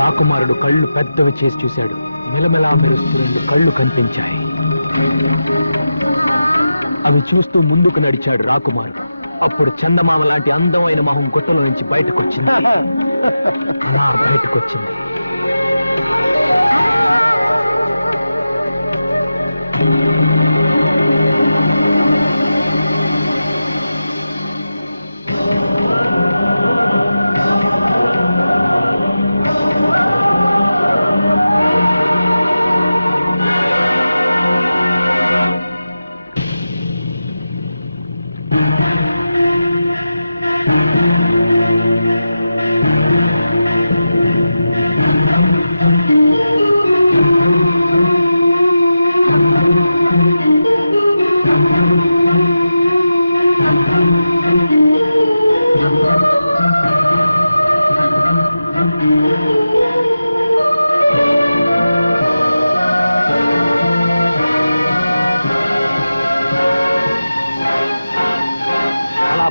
రాకుమారుడు కళ్ళు పెద్దవి చేసి చూశాడు. మెలమెలా మెరుస్తూ 2 కళ్ళు కనిపించాయి. అవి చూస్తూ ముందుకు నడిచాడు రాకుమారుడు. అప్పుడు చందమామ లాంటి అందమైన మొహం గుట్టలో నుంచి బయటకొచ్చింది. అలా బయటకొచ్చింది.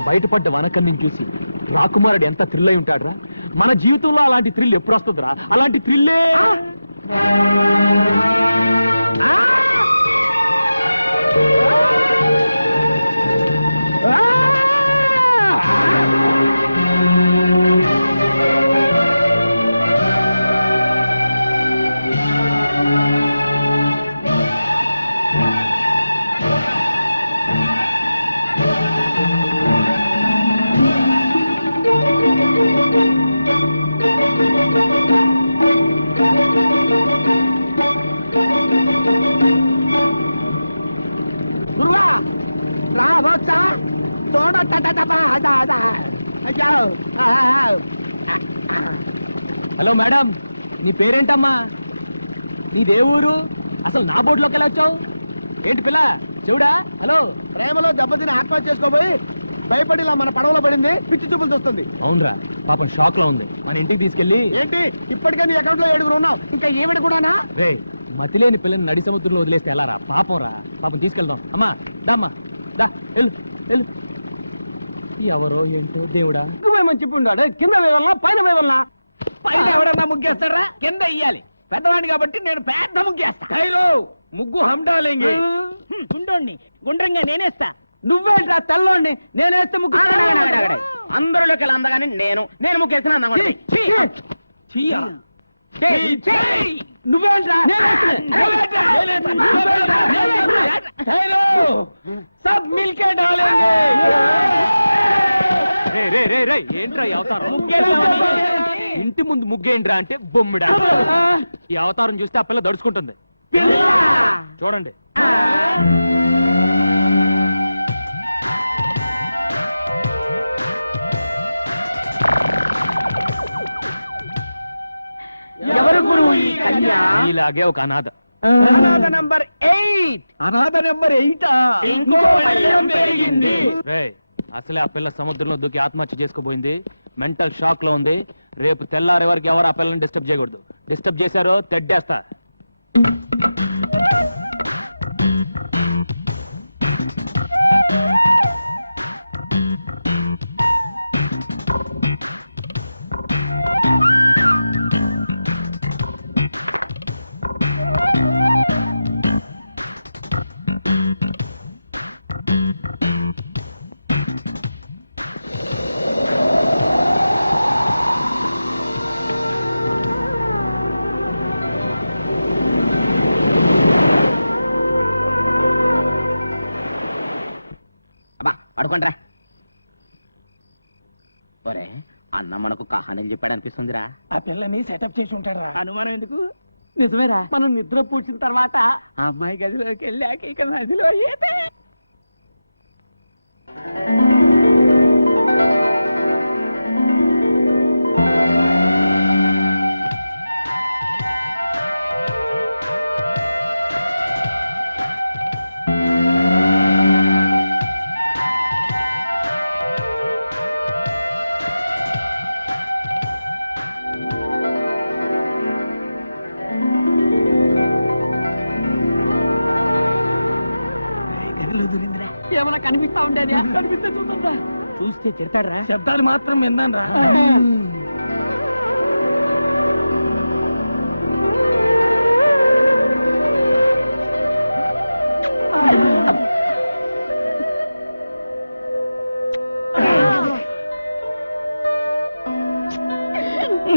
బయటపడ్డ వనకన్ని చూసి రాకుమారుడు ఎంత థ్రిల్ అయి ఉంటాడురా. మన జీవితంలో అలాంటి థ్రిల్ ఎప్పుడు వస్తుందిరా? అలాంటి థ్రిల్లే హలో మేడం, నీ పేరేంటమ్మా? నీ దేవురు? అసలు నా బోర్డులోకి ఎలా వచ్చావు? ఏంటి పిల్ల చెవుడా? హలో, ప్రేమలో దెబ్బతిని ఆత్మహత్య చేసుకోబోయి భయపడి ఇలా మన పడవలో పడింది, పిచ్చి చూపులు చూస్తుంది. అవునరా, పాపం షాక్ లో ఉంది. మన ఇంటికి తీసుకెళ్ళి. ఏంటి ఇప్పటికే నీ అకౌంట్ లో 7 ఉన్నావు, ఇంకా ఈవిడ కూడానా? రే, మతిలేని పిల్లని నడి సముద్రంలో వదిలేస్తే ఎలా రా? పాపం రా, పాపం తీసుకెళ్దాం. అమ్మా దామ్మా, దా వెళ్ళు వెళ్ళు. ఎవరో ఏంటో దేవుడా. మంచి ఉన్నాడు, కింద వేయవల్లా పైన వేయవల్లా? పైన ఎవడన్నా ముగ్గేస్తారా? కింద ఇయ్యాలి. పెద్దవాడిని కాబట్టి నేను పెద్ద ముగ్గేస్తా. కైలో ముగ్గు హండాలేంగి. గుండోణ్ణి గుండ్రంగా నేనేస్తా. నువ్వేంట్రా తెల్లోండి? నేనేస్తే ముగ్గు. అందరిలోకి వెళ్ళి అందగానే నేను ముగ్గేసిన నువ్వేంట్రా? సబ్ మిల్కే డాలేంగే. ఏంట్రా ఈ అవతారం? ఇంటి ముందు ముగ్గేంట్రా అంటే బొమ్మిడా. ఈ అవతారం చూస్తే ఆ పిల్ల దడుచుకుంటుంది. చూడండి. ఎవరు గురువు ఈ కన్య? ఇలాగే ఒక అనాథ. అనాథ నంబర్ 8. అనాథ నంబర్ 8. ఇంకో భయం పెరిగింది. అసలే ఆ పిల్ల సముద్రంలో దూకి ఆత్మహత్య చేసుకోబోయింది. మెంటల్ షాక్ లో ఉంది. రేపు తెల్లారే వరకు ఎవరు ఆ పిల్లని డిస్టర్బ్ చేయకూడదు. డిస్టర్బ్ చేశారో తెడ్డేస్తా. పడుకోండ్రా. ఒరే, అన్న మనకు కహానీలు చెప్పాడు అనిపిస్తుందిరా. ఆ పిల్లని సెటప్ చేసి ఉంటాడు. అనుమానం ఎందుకు? నిజమేరా. మనం నిద్ర పూడ్చిన తర్వాత ఆ అమ్మాయి గదిలోకి వెళ్ళాక ఇక నదిలో ఈతే. ఏమన్నా కనిపిస్తా ఉండేది? కనిపిస్తే చూద్దా. చూస్తే చెడతాడ్రా. శబ్దాలు మాత్రం విన్నాను రా.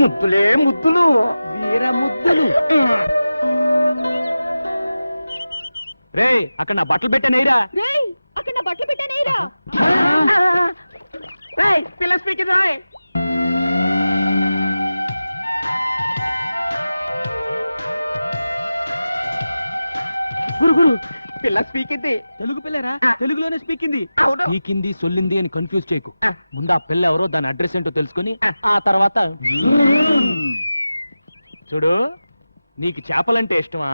ముద్దులే ముద్దులు, వీర ముద్దులు. రే, అక్కడ నా బట్టలు పెట్టానేరా. అక్కడ నా బట్టలు పెట్టానేరా. పిల్ల స్పీకింగ్ రాయ్. గురు పిల్ల స్పీకింది. తెలుగు పిల్లరా? తెలుగులోనే స్పీకింది. స్పీకింది సొల్లింది అని కన్ఫ్యూజ్ చేయకు. ముందు ఆ పిల్ల ఎవరో, దాని అడ్రస్ ఏంటో తెలుసుకొని ఆ తర్వాత చూడు. నీకు చేపలంటే ఇష్టమా?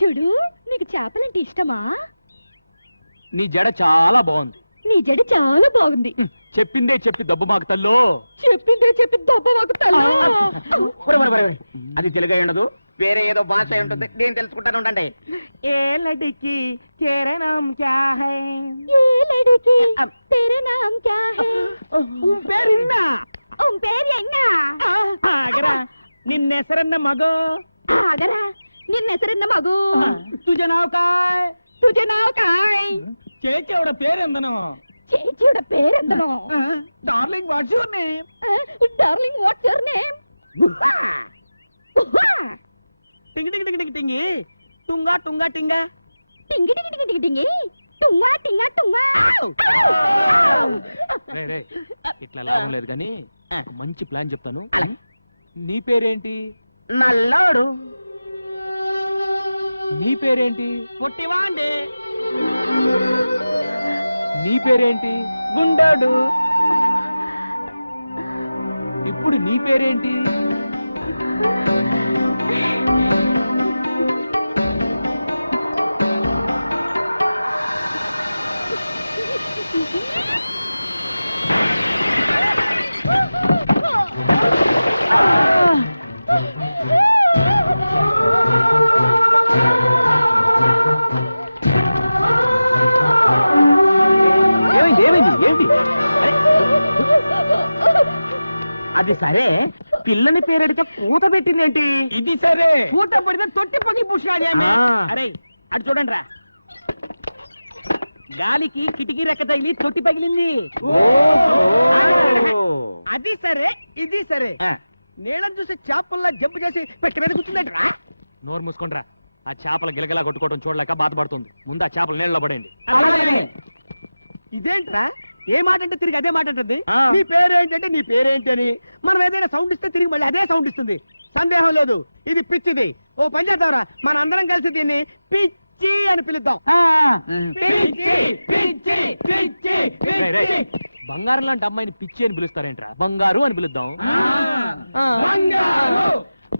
చూడు, నీకు చేపలంటే ఇష్టమా? నీ జడ చాలా బాగుంది. నీ జడ చాలా బాగుంది. చెప్పిందే చెప్పి దెబ్బ మాకు తల్లో. చెప్పిందే చెప్పి దెబ్బ మాకు తల్లో. అది తెలుగు అయి ఉండదు, వేరే ఏదో భాష అయి ఉంటుంది. నేను తెలుసుకుంటాను ఉండండి. ఏ లడికి తేరా నామ్ క్యా హై? ఏ లడికి తేరా నామ్ క్యా హై? పేరున్నా పేరు ఆగరా. నిన్నెసరన్న మగో. ఆగరా, నిన్నెసరన్న మగు. తుజ నావ్ కాయ్? తుజ నావ్ కాయ్? చేచేవడ పేరెందనో? చేచేవడ పేరెందనో? Darling what's your name? Darling what's your name? టింగి టింగి టింగి టింగి టింగి టుంగా టుంగా టింగా టింగి టింగి టింగి టింగి టింగి టుంగా టింగా టుంగా. ఇట్లా లాభం లేదు కానీ మంచి ప్లాన్ చెప్తాను. నీ పేరేంటి? నల్లోడు. నీ పేరేంటి? పొట్టివాండి. నీ పేరేంటి? గుండోడు. ఇప్పుడు నీ పేరేంటి? ఏంటి? అది సరే, పిల్లని పేరెడితే కూత పెట్టిందేంటి? ఇది సరే, కూత పడితే తొట్టి పగి పూసినాడు. అరే అటు చూడండి రా, గాలికి కిటికీ రెక్క తగిలి తొట్టి పగిలింది. అది సరే, ఇది సరే. నీళ్ళని చూసి చేపల్లా జంపు చేసి పెట్టి మీద కూర్చుందంటరా? నోరు మూసుకుండ్రా. ఆ చేపల గిలగిలా కొట్టుకోవడం చూడలేక బాధపడుతుంది. ముందు ఆ చేపలు నీళ్ళలో పడేయండి. ఇదేంట్రా, ఏ మాట అంటే తిరిగి అదే మాట అంటుంది. నీ పేరేంటి అంటే నీ పేరేంటి అని. మనం ఏదైనా సౌండ్ ఇస్తే తిరిగి మళ్ళీ అదే సౌండ్ ఇస్తుంది. సందేహం లేదు, ఇది పిచ్చిది. ఓ పని చేద్దాంరా, మన అందరం కలిసి దీన్ని పిచ్చి అని పిలుద్దాం. పిచ్చి పిచ్చి పిచ్చి రేయ్, రేయ్, బంగారం లాంటి అమ్మాయిని పిచ్చి అని పిలుస్తారేంట్రా? బంగారు అని పిలుద్దాం. బంగారు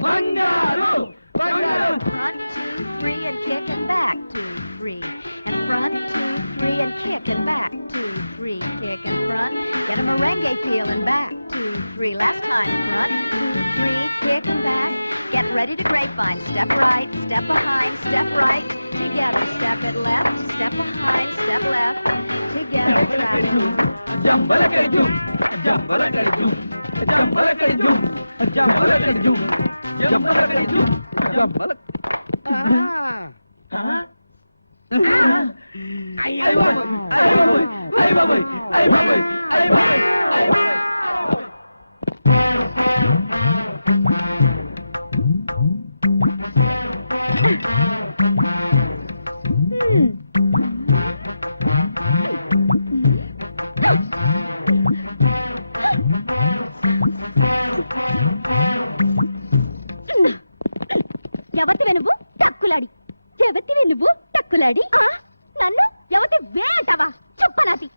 బంగారు బంగారు. Front 2, 3 and kick and back 2, 3 and front 2, 3 and kick and back 2, 3 kick and front. Get a merengue feel and back 2, 3. Last time front 2, 3 kick and back. Get ready to grapevine. Step right, step behind, step right. Together, step it left, step behind, step left. Together, travel. Jambalakadi Jambalakadi Jambalakadi Jambalakadi Jambalakadi Jambala. అయ్య బాబోయ్, అయ్య బాబోయ్, అయ్య బాబోయ్, అయ్య బాబోయ్, అయ్య బాబోయ్, అయ్య బాబోయ్. ఎవతివే నువ్వు టక్కులాడి, ఎవతివే నువ్వు టక్కులాడి. నన్ను ఎవతి వే అంటావా చుప్పనాతి?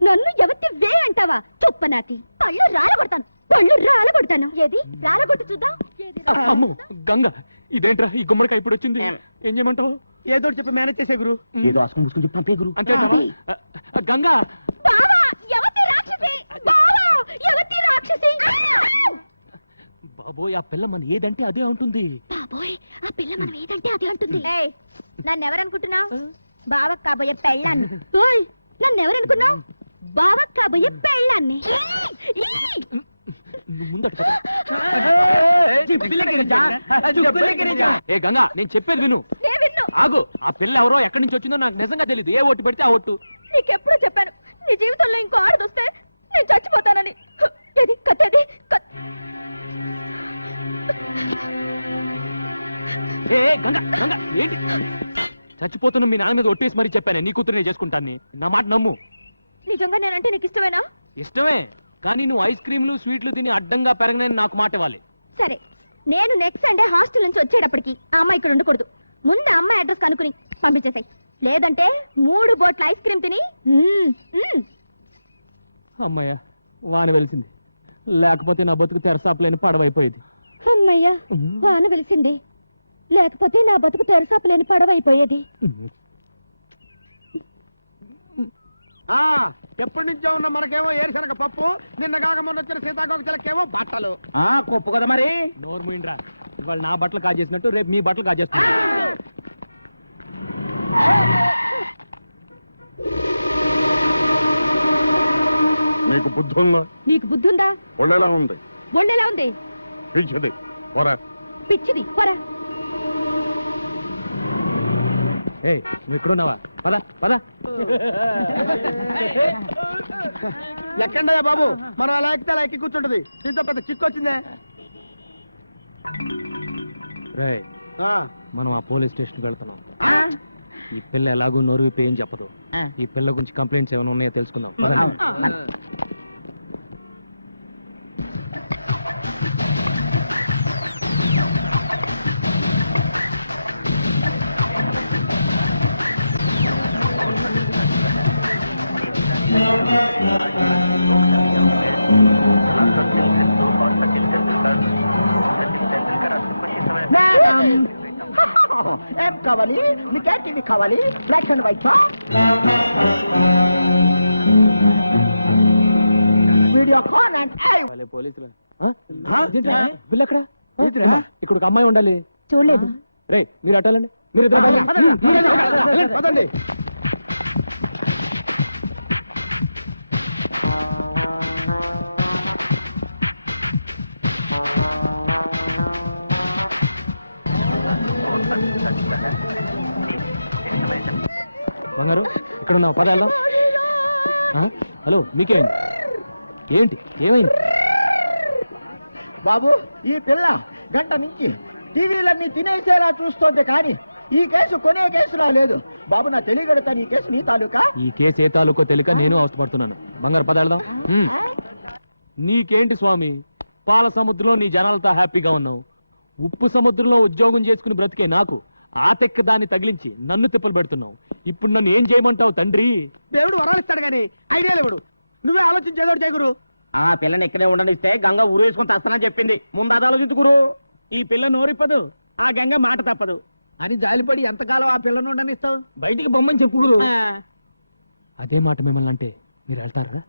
నన్ను ఎవతి వే అంటావా చుప్పనాతి? పళ్ళు రాలగొడతాను, పళ్ళు రాలగొడతాను. ఏది రాలగొట్టు చూద్దాం. అమ్మో గంగ, ఇదేంట్రా ఈ గుమ్మడికాయ ఇప్పుడు వచ్చింది? ఏం చేయమంటావు? ఏదో చెప్పి మేనేజ్ చేసే గురు. ఏదో ఆసుకుని ముసుకుని చెప్పి పంపే గురు. అంతే గంగా. బావా ఎవతి రాక్షసి, బావా ఎవతి రాక్షసి. బాబోయ్, ఆ పిల్ల మన ఏదంటే అదే ఉంటుంది. బాబోయ్, ఆ పిల్ల మనం ఏదంటే అదే అంటుంది. నన్ను ఎవరనుకుంటున్నావు? బావకు కాబోయే పెళ్ళాన్ని. ఓయ్, నన్ను ఎవరనుకున్నావు? బావకు కాబోయే పెళ్ళాన్ని. నువ్వు ముందట ఏ గంగా, నేను చెప్పేది విను. ఆగు, ఆ పిల్ల ఎవరో ఎక్కడి నుంచి వచ్చిందో నాకు నిజంగా తెలియదు. ఏ ఓటు పెడితే ఆ ఓటు. నీకెప్పుడు చెప్పాను నీ జీవితంలో ఇంకో ఆడదొస్తే నేను చచ్చిపోతానని. ఏది కత్తేది ఏ గంగా, గంగా ఏంటి? చచ్చిపోతున్న మీ నాన్న మీద ఒట్టేసి మరీ చెప్పానే నీ కూతురునే చేసుకుంటాను. నా మాట నమ్ము. నిజంగా నేనంటే నీకు ఇష్టమేనా? ఇష్టమే, కానీ నువ్వు ఐస్ క్రీమ్లు స్వీట్లు తిని అడ్డంగా పెరగనని నాకు మాట ఇవ్వాలి. సరే, నేను నెక్స్ట్ సండే హాస్టల్ నుంచి వచ్చేటప్పటికి ఆ అమ్మాయి ఇక్కడ ఉండకూడదు. ముందు ఆ అమ్మాయి అడ్రస్ కనుక్కుని పంపించేసాయి. లేదంటే 3 బోట్ల ఐస్ క్రీమ్ తిని. అమ్మయ్య, వాన వెలిసింది. లేకపోతే నా బతుకు తెరసాపలేని పడవైపోయేది. అమ్మయ్యా, వాన వెలిసింది. లేకపోతే నా బతుకు తెరసాపలేని పడవైపోయేది. ఎప్పటి నుంచో ఉన్న మనకేమో ఏరుశనగ పప్పు, నిన్న కాక మొన్న వచ్చిన సీతాకోక చిలకేమో బట్టలు. కొప్పు కదా మరి. నోరు మూయిండ్రా. ఇవాళ నా బట్టలు కాజేసినట్టు రేపు మీ బట్టలు కాజేస్తున్నా. నీకు బుద్ధి ఉందా? నీకు బుద్ధుందా? ఒళ్ళెలా ఉంది? ఒళ్ళెలా ఉంది? పిచ్చిది పోరా. పిచ్చిది పోరా. ఏ నువ్వు ఇక్కడున్నావా? పద పద. ఎక్కండయ్యా బాబు, మనం అలా ఎక్కితే అలా ఎక్కి కూర్చుంటది. దీంతో పెద్ద చిక్కు వచ్చిందే. రే, మనం ఆ పోలీస్ స్టేషన్కి వెళ్తున్నాం. ఈ పిల్ల ఎలాగూ నోరు విప్పి ఏం చెప్పదు. ఈ పిల్ల గురించి కంప్లైంట్స్ ఏమైనా ఉన్నాయో తెలుసుకుందాం. ఏం కావాలి నీకే టీవీ కావాలి black and white video call and పోలీసులు బిల్ ఎక్కడ ఇక్కడ ఒక అమ్మాయి ఉండాలి. చూడలేదు. రే మీరు అట్టాలండి, మీరు పదండి. బంగారు ఇక్కడ ఉన్నావు, పద వెళ్దాం. హలో మీకేమైంది? ఏంటి ఏమైంది? బాబు ఈ పిల్ల గంట నుంచి టీవీలన్నీ తినేసేలా చూస్తోంది కానీ ఈ కేసు కొనే కేసులా లేదు. బాబు నా తెలియగలుగుతాను ఈ కేసు నీ తాలూకా. ఈ కేసు ఏ తాలూకో తెలియక నేను అవస్థపడుతున్నాను. బంగారు పద వెళ్దాం. నీకేంటి స్వామి, పాల సముద్రంలో నీ జనాలతో హ్యాపీగా ఉన్నావు, ఉప్పు సముద్రంలో ఉద్యోగం చేసుకుని బ్రతికే నాకు ఆ తెక్క దాన్ని తగిలించి నన్ను తిప్పలు పెడుతున్నావు. ఇప్పుడు నన్ను ఏం చేయమంటావు తండ్రి? దేవుడు వరాలిస్తాడు కానీ ఐడియా లేవుడు. నువ్వే ఆలోచించేదోడు చేయగురు. ఆ పిల్లని ఇక్కడే ఉండనిస్తే గంగ ఊరు వేసుకుని తస్తానని చెప్పింది. ముందు అది ఆలోచించుకురు. ఈ పిల్ల నోరిప్పదు, ఆ గంగ మాట తప్పదు అని జాలిపడి ఎంతకాలం ఆ పిల్లను ఉండనిస్తావు? బయటికి బొమ్మని చెప్పుకురు. అదే మాట మిమ్మల్ని అంటే మీరు వెళ్తారా?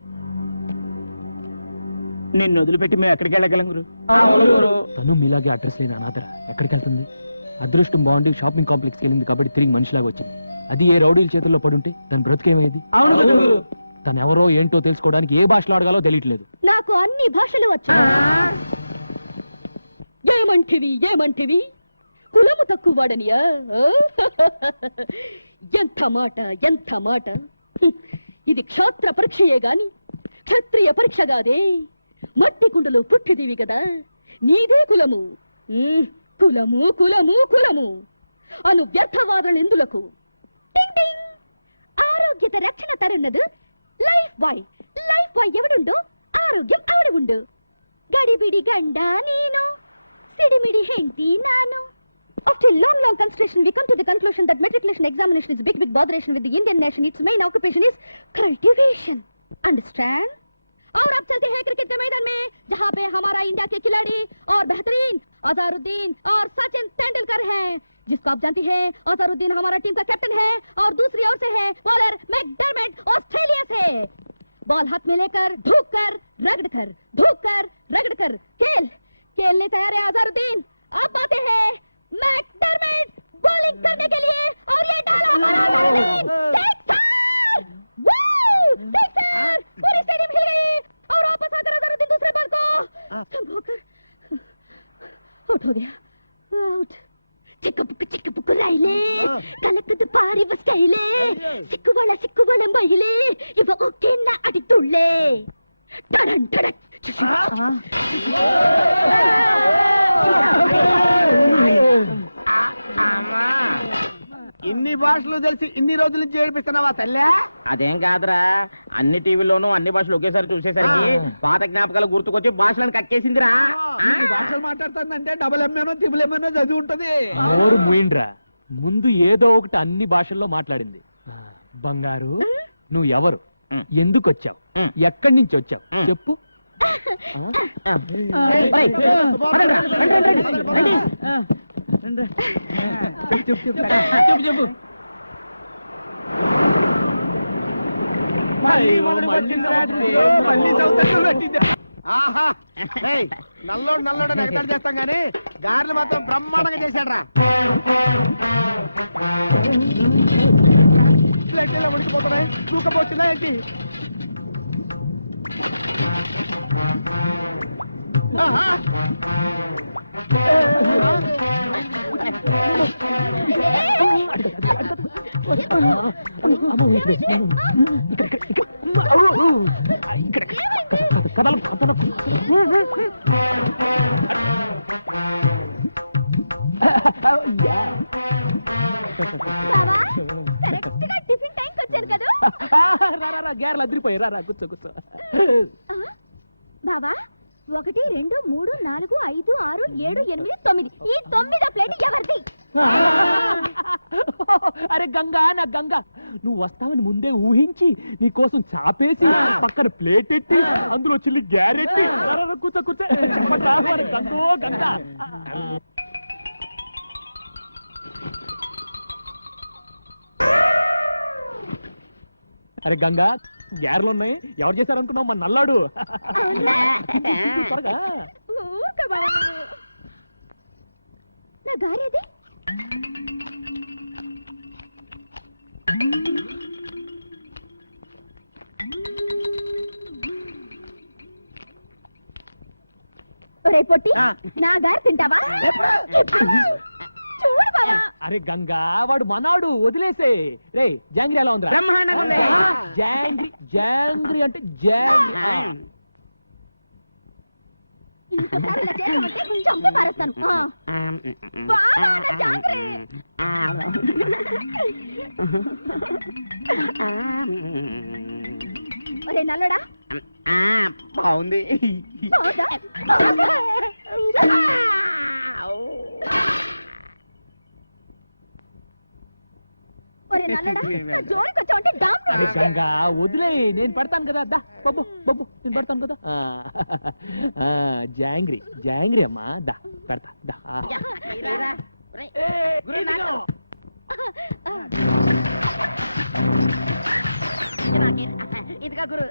నిన్ను వదిలిపెట్టి మేము ఎక్కడికి వెళ్ళగలం గురు? తను మీలాగే అడ్రస్ లేని అనాథర ఎక్కడికి వెళ్తుంది? అదృష్టం బాగుండి షాపింగ్ కాంప్లెక్స్కి వెళ్ళింది కాబట్టి తిరిగి మనిషిలాగా వచ్చింది. అది ఏ రౌడీల చేతుల్లో పడుంటే తన బ్రతికేమయ్యేది? తను ఎవరో ఏంటో తెలుసుకోవడానికి ఏ భాషలో అడగాలో తెలియట్లేదు. నాకు అన్ని భాషలు వచ్చు. ఏమంటివి ఏమంటివి? కులము తక్కువ వాడనియా? ఎంత మాట ఎంత మాట. ఇది క్షాత్ర పరీక్షయే గాని క్షత్రియ పరీక్ష కాదే. మట్టి కుండలో పుట్టిదివి కదా, నీదే కులము. కులము కులము కులము అను వ్యర్థవాదనలు ఎందులకు? ఆరోగ్యత రక్షణ తరున్నదు లైఫ్ బాయ్ ఎవడుండో ఆరోగ్యం అవడు ఉండు. గడిబిడి గండ నేను సిడిమిడి హెంటి నాను. After long consideration, we come to the conclusion that matriculation examination is big botheration with the Indian nation. Its main occupation is cultivation. Understand? और अब चलते हैं क्रिकेट के मैदान में, जहाँ पे हमारा इंडिया के खिलाड़ी और बेहतरीन अजहरुद्दीन और सचिन तेंदुलकर हैं, जिसको आप जानती हैं अजहरुद्दीन हमारा टीम का कैप्टन है और दूसरी ओर से है बॉलर मैकडरमट ऑस्ट्रेलिया से. बॉल हाथ में लेकर धूक कर रगड़ कर खेलने तैयार है अजहरुद्दीन. अब आते हैं मैकडरमट बॉलिंग करने के लिए और ये डाला सिक्सर. पूरी स्टेडियम हिल गई और वापस आकर अजहरुद्दीन दूसरे बॉल को संभोकर आउट हो गया. आउट. ಚಿಕ್ಕ ರೈಲೆ ಕಲಕದ ಪಾರಿ ಬಸ್ ಕೈಲೆ ಸಿಕ್ಕುವಳ ಮಹಿಳೆ ಇವ ಓಕೆನ್ನ ಅಡಿತುಳ್ಳೆ ಟಡನ್ ಟಡಕ್. ఇన్ని భాషలు తెలిసి ఇన్ని రోజుల నుంచి ఏడిపిస్తున్నావా తల్లి? అదేం కాదురా, అన్ని టీవీల్లోనూ అన్ని భాషలు ఒకేసారి చూసేసరికి పాత జ్ఞాపకాలు గుర్తుకొచ్చి భాషలను కక్కేసిందిరా. భాషలు మాట్లాడుతుందంటే డబుల్ ఎంఏనో త్రిబుల్ ఎంఏనో చదివి ఉంటది. నోరు మూయిండ్రా, ముందు ఏదో ఒకటి అన్ని భాషల్లో మాట్లాడింది. బంగారు నువ్వు ఎవరు, ఎందుకు వచ్చావు, ఎక్కడి నుంచి వచ్చావు చెప్పు. చెప్పు. ఆహా నల్లోడు ఎగతాడు చేస్తాం గానీ గారెలు మాత్రం బ్రహ్మాండంగా చేశాడ్రా. ప్లేట్లో ఉడికిపోతున్నాయి, తూకపోతుందా ఏంటి? టిఫిన్ టైంకి వచ్చారు కదా. గ్యారెలు అదిరిపోయి. రా కూర్చో. బావా 1 2 3 4 5 6 7 8 9 ఈ 9వ ప్లేట్ ఎవరిది? అరే గంగా, నా గంగా, నువ్వు వస్తావని ముందే ఊహించి నీ కోసం చాపేసి పక్కన ప్లేట్ ఎట్టి అందులో చిల్లి గ్యారెట్టి. కూర్చో గంగో గంగా. అరే గంగా గ్యార్లు ఉన్నాయి, ఎవరు చేశారు అనుకున్నావు? మన నల్లాడు. త్వరగా. నా గారేది? ఒరే పొట్టి, నా గారి తింటావా? చూడు బావా. అరే గంగా వాడు మనాడు, వదిలేసే. రే జాంగ్రీ ఎలా ఉందిరా? జాంగ్రీ జాంగ్రీ అంటే జాంగ్రీ. ఇంకోసారి ఇలా చేసావంటే చంపి పారేస్తాను. బావా, నా జాంగ్రీ. ఒరే నల్లడా, బాగుంది. బావుదా? ఒరే నల్లడా, నా జోలికి వచ్చావంటే డామ్ అరే గంగా వదిలే, నేను పెడతాను కదా. దా బబ్బు బబ్బు, నేను పెడతాను కదా. జాంగ్రీ జాంగ్రీ అమ్మా, దా పెడతా. దా ఇదిగా గురు.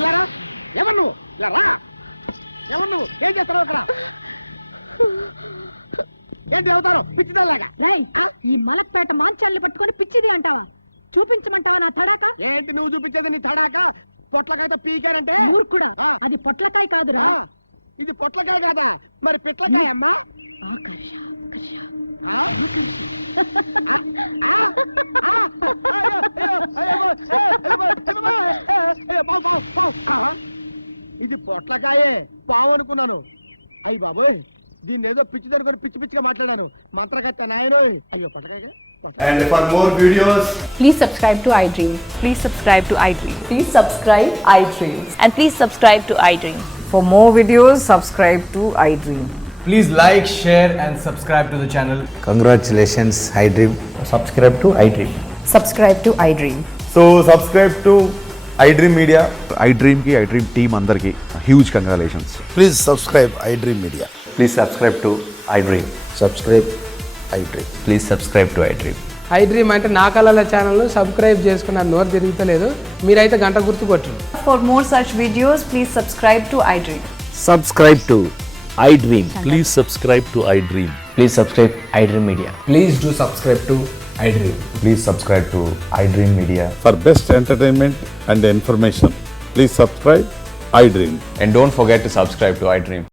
ఇలారా, ఎవరు నువ్వు? ఇలా రా. ఎవరు నువ్వు? ఏం చేస్తున్నావు ఇక్కడ? ఏంటి అవుతారు పిచ్చిదల్లాగా? రేయ్, ఈ మలక్పేట మాంచాల్ని పట్టుకొని పిచ్చిది అంటావా? చూపించమంటావా నా తడాక? ఏంటి నువ్వు చూపించేది? నీ తడాక పొట్లకాయతో పీకారంటే? మూర్ఖుడా, అది పొట్లకాయ కాదురా. ఇది పొట్లకాయ కాదా? మరి పిట్లకాయ అమ్మా. ఆకర్ష, ఆకర్ష. ఇది పొట్లకాయే, పావు అనుకున్నాను. అయ్యి బాబోయ్, దీన్ని ఏదో పిచ్చి దనుకొని పిచ్చి పిచ్చిగా మాట్లాడాను. మంత్రగత్త నాయనో. అయ్యో పొట్లకాయ. And for more videos, Please subscribe to iDream. Please subscribe to iDream. Please subscribe iDream. And please subscribe to iDream. For more videos, subscribe to iDream. please like, share and subscribe to the channel. Congratulations iDream. Subscribe to iDream. Subscribe to iDream. So subscribe to iDream Media. iDream team అందరికి huge congratulations. Please subscribe iDream media. Please subscribe to iDream. Subscribe iDream. Please subscribe to iDream. iDream అంటే నా కళల channel subscribe చేసుకున్న నోరు తిరుగుతలేదు. మీరైతే గంట గుర్తు కొట్టండి. For more such videos, please subscribe to iDream. Subscribe to iDream. Please subscribe to iDream. Please subscribe iDream media. Please do subscribe to iDream. Please subscribe to iDream media. For best entertainment and information, please subscribe iDream. And don't forget to subscribe to iDream.